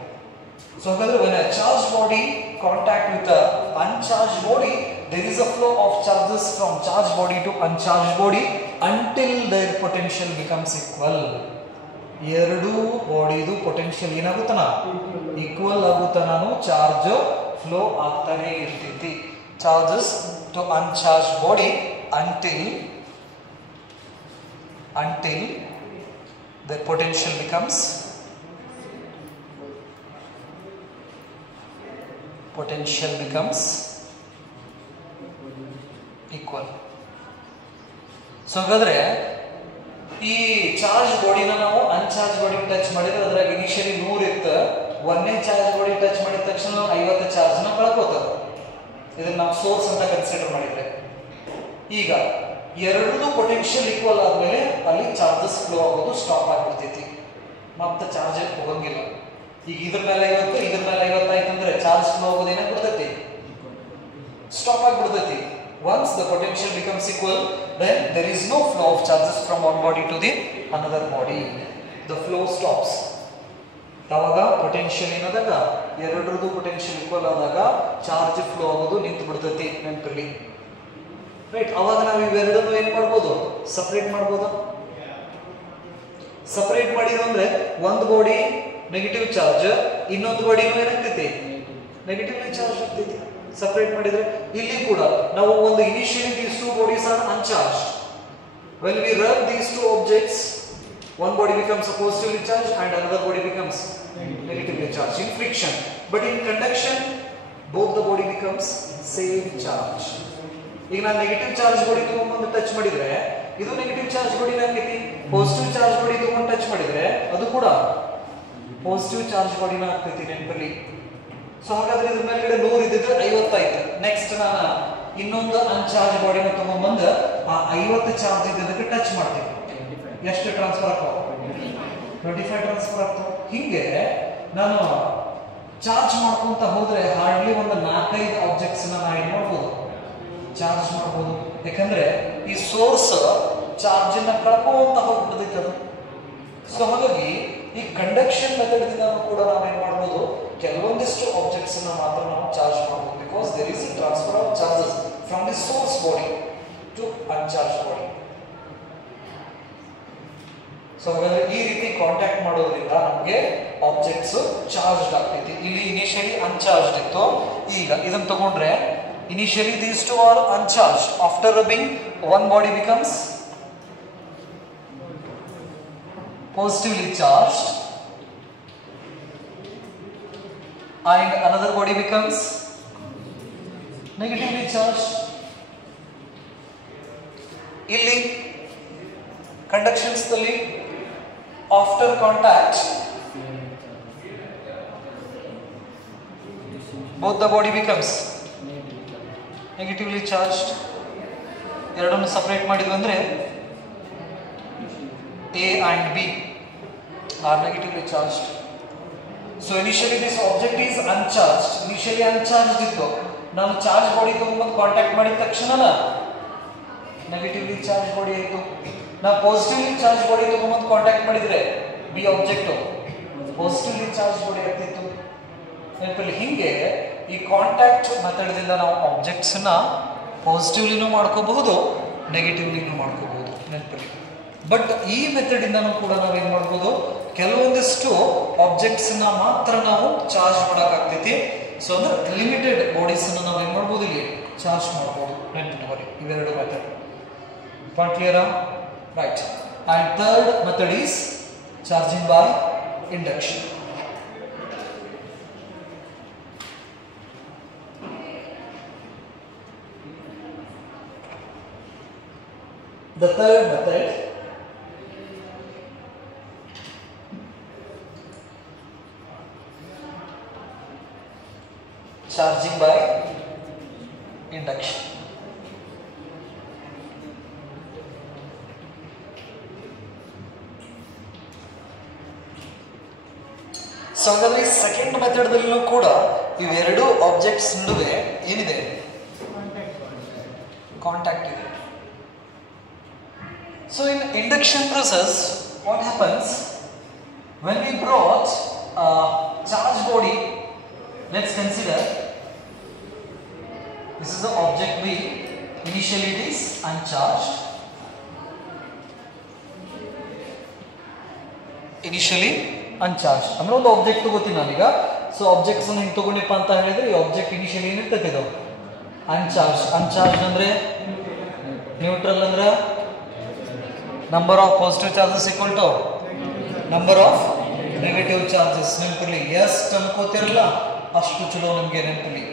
ಸೊ ಹಾಗಾದ್ರೆ when a charged body contact with a uncharged body, there is a flow of charges from charged body to uncharged body until their potential becomes equal. ಎರಡೂ ಬಾಡಿದು potential ಏನಾಗುತ್ತಾನ? ಈಕ್ವಲ್ ಆಗುತ್ತಾನು. ಚಾರ್ಜ್ ಫ್ಲೋ ಆಗ್ತಾನೆ ಇರ್ತೈತಿ. Charges to uncharge body until the potential becomes equal. So ಹಾಗಾದ್ರೆ ಈ charge ಬಾಡಿನ ನಾವು ಅನ್ಚಾರ್ಜ್ ಬಾಡಿ ಟಚ್ ಮಾಡಿದ್ರೆ ಅದ್ರಾಗ ಇನಿಷಿಯಲಿ 100 ಇತ್ತು, ಒಂದೇ ಚಾರ್ಜ್ ಬಾಡಿ ಟಚ್ ಮಾಡಿದ ತಕ್ಷಣ 50 ಚಾರ್ಜ್ನ ಕಳ್ಕೋತದೆ. ಇದನ್ನ ನಾವು ಸೋರ್ಸ್ ಅಂತ ಕನ್ಸಿಡರ್ ಮಾಡಿದ್ರೆ, ಈಗ ಎರಡೂ ಪೊಟೆನ್ಷಿಯಲ್ ಈಕ್ವಲ್ ಆದ್ಮೇಲೆ ಅಲ್ಲಿ ಚಾರ್ಜಸ್ ಫ್ಲೋ ಆಗೋದು ಸ್ಟಾಪ್ ಆಗಿಬಿಡ್ತೈತಿ, ಮತ್ತೆ ಚಾರ್ಜ್ ಹೋಗಂಗಿಲ್ಲ. ಈಗ ಇದ್ರ ಮೇಲೆ 50 ಇದ್ರ ಮೇಲೆ 50 ಆಯ್ತಂದ್ರೆ ಚಾರ್ಜ್ ಫ್ಲೋ ಆಗೋದು ಏನಾಗ್ಬಿಡ್ತೈತಿ, stop ಆಗಿಬಿಡ್ತೈತಿ. Once the potential becomes equal, then there is no flow of charges from one body to the another body. The flow stops. ಯಾವಾಗ ಪೊಟೆನ್ಷಿಯಲ್ ಏನಾದಾಗ ಎರಡರದ್ದು ಪೊಟೆನ್ಷಿಯಲ್ ಈಕ್ವಲ್ ಆದಾಗ ಚಾರ್ಜ್ ಫ್ಲೋ ಆಗೋದು ನಿಂತು ಬಿಡ್ತೈತಿ ನೆನಪಲ್ಲಿ, ರೈಟ್. ಅವಾಗ ನಾವು ಇವೆರಡನ್ನು ಏನ್ ಮಾಡ್ಬೋದು, ಸಪರೇಟ್ ಮಾಡ್ಬೋದು. ಸಪರೇಟ್ ಮಾಡಿರೋ ಅಂದ್ರೆ ಒಂದು ಬಾಡಿ ನೆಗೆಟಿವ್ ಚಾರ್ಜ್, ಇನ್ನೊಂದು ಬಾಡಿನೂ ಏನಾಗ್ತೈತಿ, ನೆಗೆಟಿವ್ಲಿ ಚಾರ್ಜ್ ಆಗ್ತೈತಿ. ಸಪರೇಟ್ ಮಾಡಿದ್ರೆ ಇಲ್ಲಿ ಕೂಡ ನಾವು ಒಂದು initially these two bodies are uncharged. When we rub these two objects, one body becomes positively charged and another body becomes negatively charged in friction. But in conduction, both the body becomes same charge. ಈಗ ನಾನು negative charge body ತಗೊಂಡು touch ಮಾಡಿದ್ರೆ ಇದು negative charge body ಆಗ್ತೈತಿ, positive charge body ತಗೊಂಡು touch ಮಾಡಿದ್ರೆ ಅದು ಕೂಡ ಪಾಸಿಟಿವ್ ಚಾರ್ಜ್ ಬಾಡಿನ ಆಗ್ತೈತಿ ನೆನಪಲ್ಲಿ. ಸೊ ಹಾಗಾದ್ರೆ ಇದ್ರ ಮೇಲ್ಗಡೆ 100 ಇದ್ದಿದ್ರೆ 50 ಆಯ್ತು. ನೆಕ್ಸ್ಟ್ ನಾನು ಇನ್ನೊಂದು ಅನ್ಚಾರ್ಜ್ ಬಾಡಿನ ತಗೊಂಡ್ಬಂದು ಆ 50 ಚಾರ್ಜ್ ಇದ್ದದಕ್ಕೆ ಟಚ್ ಮಾಡ್ತೀನಿ. ಎಷ್ಟು ಟ್ರಾನ್ಸ್ಫರ್ ಆಗ್ತಾವ, 25 ಟ್ರಾನ್ಸ್ಫರ್ ಆಗ್ತಾವ. ಹಿಂಗೆ ನಾನು ಚಾರ್ಜ್ ಮಾಡ್ಕೊಂತ ಹೋದ್ರೆ ಹಾರ್ಡ್ಲಿ ಒಂದು 4-5 ಆಬ್ಜೆಕ್ಟ್ಸ್ ನಾನು ಏನ್ ಮಾಡ್ಬೋದು, ಚಾರ್ಜ್ ಮಾಡ್ಬೋದು. ಯಾಕಂದ್ರೆ ಈ ಸೋರ್ಸ್ ಚಾರ್ಜ್ ನ ಕಳ್ಕೊಂತ ಹೋಗ್ಬಿಡ್ತೈತೆ ಅದು. ಸೊ ಹಾಗಾಗಿ ಈ ಕಂಡಕ್ಷನ್ ಮೆಥಡ್ ಇಂದ ಕೂಡ ನಾವೇನ್ ಮಾಡ್ಬೋದು, ಕೆಲವೊಂದಿಷ್ಟು ಆಬ್ಜೆಕ್ಟ್ಸ್ ಮಾತ್ರ ನಾವು ಚಾರ್ಜ್ ಮಾಡಬಹುದು. Because there is a transfer of charges from the source body to uncharge body. So ಹಾಗಾದ್ರೆ ಈ ರೀತಿ ಕಾಂಟ್ಯಾಕ್ಟ್ ಮಾಡೋದ್ರಿಂದ ನಮಗೆ ಆಬ್ಜೆಕ್ಟ್ಸ್ ಚಾರ್ಜ್ ಆಗ್ತೈತಿ. ಇಲ್ಲಿ ಇನಿಷಿಯಲಿ ಅನ್ಚಾರ್ಜ್ ಇತ್ತು, ಈಗ ಇದನ್ನ ತಗೊಂಡ್ರೆ initially these two are uncharge. After rubbing one body becomes positively charged and another body becomes negatively charged. ಇಲ್ಲಿ ಕಂಡಕ್ಷನ್ಸ್ ದಲ್ಲಿ after contact both the body becomes negatively charged. ಎರಡನ್ನು ಸಪರೇಟ್ ಮಾಡಿದ್ವಿ ಅಂದ್ರೆ A and B are negatively charged. So initially this object is uncharged. Initially uncharged ಇತ್ತು, ನಾನು charge body ತಗೊಂಡು contact ಮಾಡಿದ ತಕ್ಷಣ ನೆಗೆಟಿವ್ಲಿ ಚಾರ್ಜ್ ಬಾಡಿ ಆಯಿತು. ನಾವು ಪಾಸಿಟಿವ್ಲಿ ಚಾರ್ಜ್ ಬಾಡಿ ತಗೊಂಡು ಕಾಂಟ್ಯಾಕ್ಟ್ ಮಾಡಿದ್ರೆ B object positively charge body ಆಗ್ತಿತ್ತು ನೆನಪಲ್ಲಿ. ಹಿಂಗೆ ಈ ಕಾಂಟ್ಯಾಕ್ಟ್ ಮೆಥಡ್ದಿಂದ ನಾವು ಆಬ್ಜೆಕ್ಟ್ಸ್ನ ಪಾಸಿಟಿವ್ಲಿನೂ ಮಾಡ್ಕೋಬಹುದು, ನೆಗೆಟಿವ್ಲಿನೂ ಮಾಡ್ಕೋಬಹುದು ನೆನಪಲ್ಲಿ. ಬಟ್ ಈ ಮೆಥಡ್ ಇಂದನೂ ಕೂಡ ನಾವೇನ್ ಮಾಡ್ಬೋದು, ಕೆಲವೊಂದಿಷ್ಟು ಆಬ್ಜೆಕ್ಟ್ಸ್ ಮಾತ್ರ ನಾವು ಚಾರ್ಜ್ ಮಾಡೋಕ್ಕಾಗ್ತೈತಿ. ಸೊ ಅಂದ್ರೆ ಲಿಮಿಟೆಡ್ ಬಾಡೀಸ್ ನಾವು ಏನ್ ಮಾಡ್ಬೋದು, ಇಲ್ಲಿ ಚಾರ್ಜ್ ಮಾಡ್ಬೋದು. ನೆನಪಿಟ್ಕೊಳ್ಳಿ ಇವೆರಡು ಮೆಥಡ್. ಪಾಯಿಂಟ್ ಕ್ಲಿಯರಾ, right. And third method is charging by induction. The third method charging by induction. So ಹಾಗಾದ್ರೆ ಸೆಕೆಂಡ್ ಮೆಥಡ್ ದಲ್ಲೂ ಕೂಡ ಇವೆರಡು ಆಬ್ಜೆಕ್ಟ್ಸ್ ನಡುವೆ ಏನಿದೆ, ಕಾಂಟ್ಯಾಕ್ಟ್ ಇದೆ. So in induction process, what happens when we brought a charge body? Let's consider this is the object B. Initially it is uncharged. Initially uncharged. ಅಂದ್ರೆ ಒಂದು object ತಗೋತೀನಿ ನಾನೀಗ. ಸೊ ಆಬ್ಜೆಕ್ಟ್ಸ್ ಹಿಂಗೆ ತಗೊಂಡಿಪ್ಪ ಅಂತ ಹೇಳಿದ್ರೆ ಈ ಆಬ್ಜೆಕ್ಟ್ ಇನಿಷಿಯಲಿ ಏನಿರ್ತದೆ ಇದು ಅನ್ಚಾರ್ಜ್. ಅನ್ಚಾರ್ಜ್ ಅಂದ್ರೆ ನ್ಯೂಟ್ರಲ್ ಅಂದ್ರೆ number of positive charges equal to number of negative charges. ನೆನಪಿರಲಿ, ಎಷ್ಟು ಅನ್ಕೋತಿರಲ್ಲ ಅಷ್ಟು ಚಲೋ ನಮಗೆ ನೆನಪಿರಲಿ.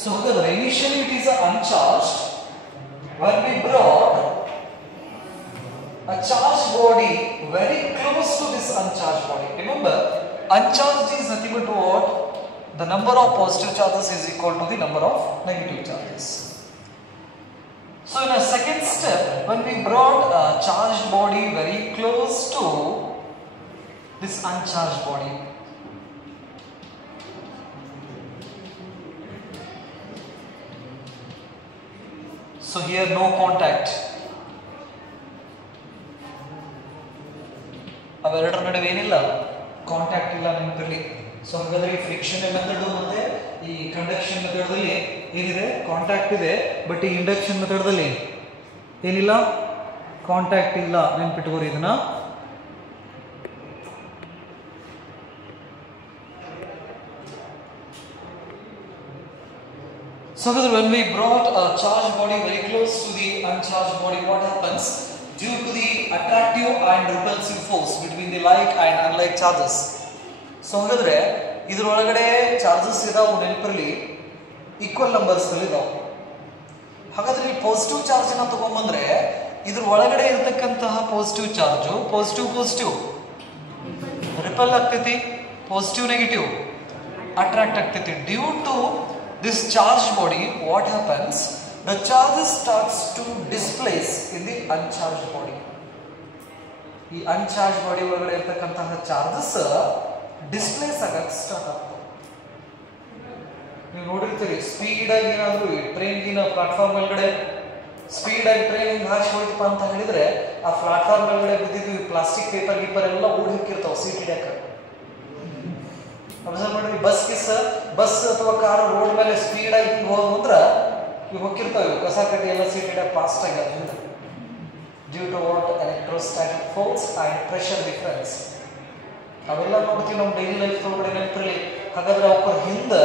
ಸೊ ಹಾಗಾದ್ರೆ initially it is uncharge. when we brought a charged body very close to this uncharged body, remember uncharged is nothing but what? The number of positive charges is equal to the number of negative charges. So in a second step, when we brought a charged body very close to this uncharged body, so here no contact. ಅವೆರಡರ ನಡುವೆ ಏನಿಲ್ಲ, contact ಇಲ್ಲ ನೆನಪಿರಲಿ. So ಹಾಗಾದ್ರೆ ಈ friction method ಮತ್ತೆ ಈ conduction ಮೆಥಡ್ದಲ್ಲಿ ಏನಿದೆ, contact ಇದೆ. ಬಟ್ ಈ ಇಂಡಕ್ಷನ್ ಮೆಥಡ್ದಲ್ಲಿ ಏನಿಲ್ಲ, ಕಾಂಟ್ಯಾಕ್ಟ್ ಇಲ್ಲ. ನೆನ್ಪಿಟ್ಕೋರಿ ಇದನ್ನ. So when we brought a charged body very close to the uncharged body, what happens? Due to the attractive and repulsive force between the like and unlike charges. So ಹಾಗಾದ್ರೆ ಇದರೊಳಗಡೆ charges ಇದಾವೆ, ನೆನಪಿರಲಿ, equal numbers ಇದಾವೆ. ಹಾಗಾದ್ರೆ ಈ positive charge ಅನ್ನ ತಗೊಂಡ್ಬಂದ್ರೆ ಇದ್ರ ಒಳಗಡೆ ಇರತಕ್ಕಂತಹ ಪಾಸಿಟಿವ್ ಚಾರ್ಜು ಪಾಸಿಟಿವ್ ರಿಪಲ್ ಆಗ್ತೈತಿ, ಪಾಸಿಟಿವ್ ನೆಗೆಟಿವ್ ಅಟ್ರಾಕ್ಟ್ ಆಗ್ತೈತಿ. Due to this charged body, what happens? The charges starts to displace in the uncharged body. ಈ uncharged body ಒಳಗಡೆ ಇರತಕ್ಕಂತಹ ಚಾರ್ಜಸ್ ಡಿಸ್ಪ್ಲೇಸ್ ಆಗಕ್ಕೆ ಸ್ಟಾರ್ಟ್ ಆಗ್ತವೆ. ನೀವು ನೋಡಿರ್ತೀರಿ, ಸ್ಪೀಡ್ ಆಗಿ ಏನಾದ್ರು ಟ್ರೈನ್ಗಿನ ಪ್ಲಾಟ್ಫಾರ್ಮ್ ಒಳಗಡೆ ಸ್ಪೀಡ್ ಆಗಿ ಟ್ರೈನ್ ಹಾಕಿ ಹೋಯ್ತಪ್ಪ ಅಂತ ಹೇಳಿದ್ರೆ ಆ ಪ್ಲಾಟ್ಫಾರ್ಮ್ ಒಳಗಡೆ ಬಿದ್ದಿದ್ದು ಪ್ಲಾಸ್ಟಿಕ್ ಪೇಪರ್ ಗೀಪರ್ ಎಲ್ಲ ಓಡಿ ಹೋಗಿರ್ತಾವೆ ಸೀಟ್ ಹಿಡಿಯಕ. ಅಬ್ಸರ್ವ್ ಮಾಡಿದ್ರಿ, ಬಸ್ ಅಥವಾ ಕಾರು ರೋಡ್ ಮೇಲೆ ಸ್ಪೀಡ್ ಆಗಿ ಹೋದ್ರು ಅಂದ್ರೆ ಇವು ಹೋಗಿರ್ತಾವೆ, ಕಸ ಕಟ್ಟಿ ಎಲ್ಲ ಸೀಟ್ ಹಿಡಿಯಕ್ಕೆ ಫಾಸ್ಟ್ ಆಗಿ. ಅದರಿಂದ due to what? Electrostatic force and pressure difference. ಅವೆಲ್ಲ ನೋಡ್ತೀವಿ ನಮ್ಮ ಡೈಲಿ ಲೈಫ್ ಒಳಗಡೆ ನೆನಪಿರಲಿ. ಹಾಗಾದ್ರೆ ಅವ್ರ ಹಿಂದೆ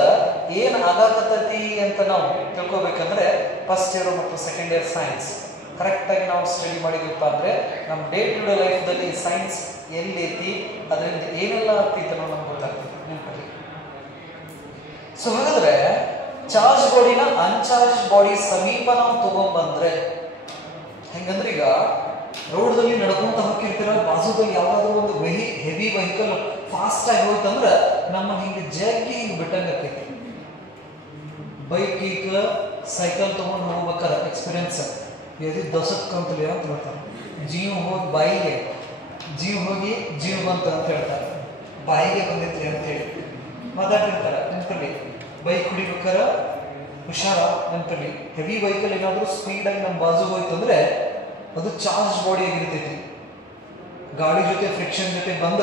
ಏನು ಆಗಾಕತ್ತೈತಿ ಅಂತ ನಾವು ತಿಳ್ಕೊಬೇಕಂದ್ರೆ ಫಸ್ಟ್ ಇಯರ್ ಮತ್ತು ಸೆಕೆಂಡ್ ಇಯರ್ ಸೈನ್ಸ್ ಕರೆಕ್ಟಾಗಿ ನಾವು ಸ್ಟಡಿ ಮಾಡಿದ್ವಿಪ್ಪ ಅಂದರೆ ನಮ್ಮ ಡೇ ಟು ಡೇ ಲೈಫ್ದಲ್ಲಿ ಸೈನ್ಸ್ ಎಲ್ಲೈತಿ, ಅದರಿಂದ ಏನೆಲ್ಲ ಆಗ್ತೈತೆ ಅನ್ನೋ ನಮ್ಗೆ ಗೊತ್ತಾಗ್ತದೆ, ನೆನಪಲ್ಲಿ. ಸೊ ಹಾಗಾದ್ರೆ ಚಾರ್ಜ್ ಬಾಡಿನ ಅನ್ಚಾರ್ಜ್ ಬಾಡಿ ಸಮೀಪ ನಾವು ತಗೊಂಡ್ಬಂದ್ರೆ ಹೆಂಗಂದ್ರೆ, ಈಗ ರೋಡ್ದಲ್ಲಿ ನಡ್ಕೊಂತ ಹೋಗಿರ್ತೀರ, ಬಾಜುದಲ್ಲಿ ಯಾವ್ದಾದ್ರು ಒಂದು ಹೆವಿ ವೆಹಿಕಲ್ ಫಾಸ್ಟ್ ಆಗಿ ಹೋಯ್ತಂದ್ರೆ ನಮ್ಮ ಹಿಂಗೆ ಜಗ್ಗಿ ಹಿಂಗೆ ಬಿಟ್ಟಂಗೆ ಆಗ್ತೈತಿ. ಬೈಕ್ ಈಗ ಸೈಕಲ್ ತಗೊಂಡು ಹೋಗ್ಬೇಕಾದ್ರೆ ಎಕ್ಸ್ಪೀರಿಯನ್ಸ್ ಎದಿ ದಸತ್ಕಂತಲಿ ಅಂತ ಹೇಳ್ತಾರೆ. ಜೀವ ಹೋಗಿ ಬಾಯಿಗೆ, ಜೀವ ಹೋಗಿ ಜೀವ ಬಂತ ಅಂತ ಹೇಳ್ತಾರೆ, ಬಾಯಿಗೆ ಬಂದಿತ್ರಿ ಅಂತ ಹೇಳಿ ಮಾತಾಡ್ತಿರ್ತಾರೆ. ನೆನಪಲ್ಲಿ ಬೈಕ್ ಕುಡಿಬೇಕಾರೆ ಹುಷಾರ, ನೆನಪಲ್ಲಿ. ಹೆವಿ ವೆಹಿಕಲ್ ಏನಾದರೂ ಸ್ಪೀಡಾಗಿ ನಮ್ಮ ಬಾಜು ಹೋಯ್ತು ಅಂದರೆ ಅದು ಚಾರ್ಜ್ ಬಾಡಿ ಆಗಿರ್ತೈತಿ. ಗಾಡಿ ಜೊತೆ ಫ್ರಿಕ್ಷನ್ ಜೊತೆ ಬಂದ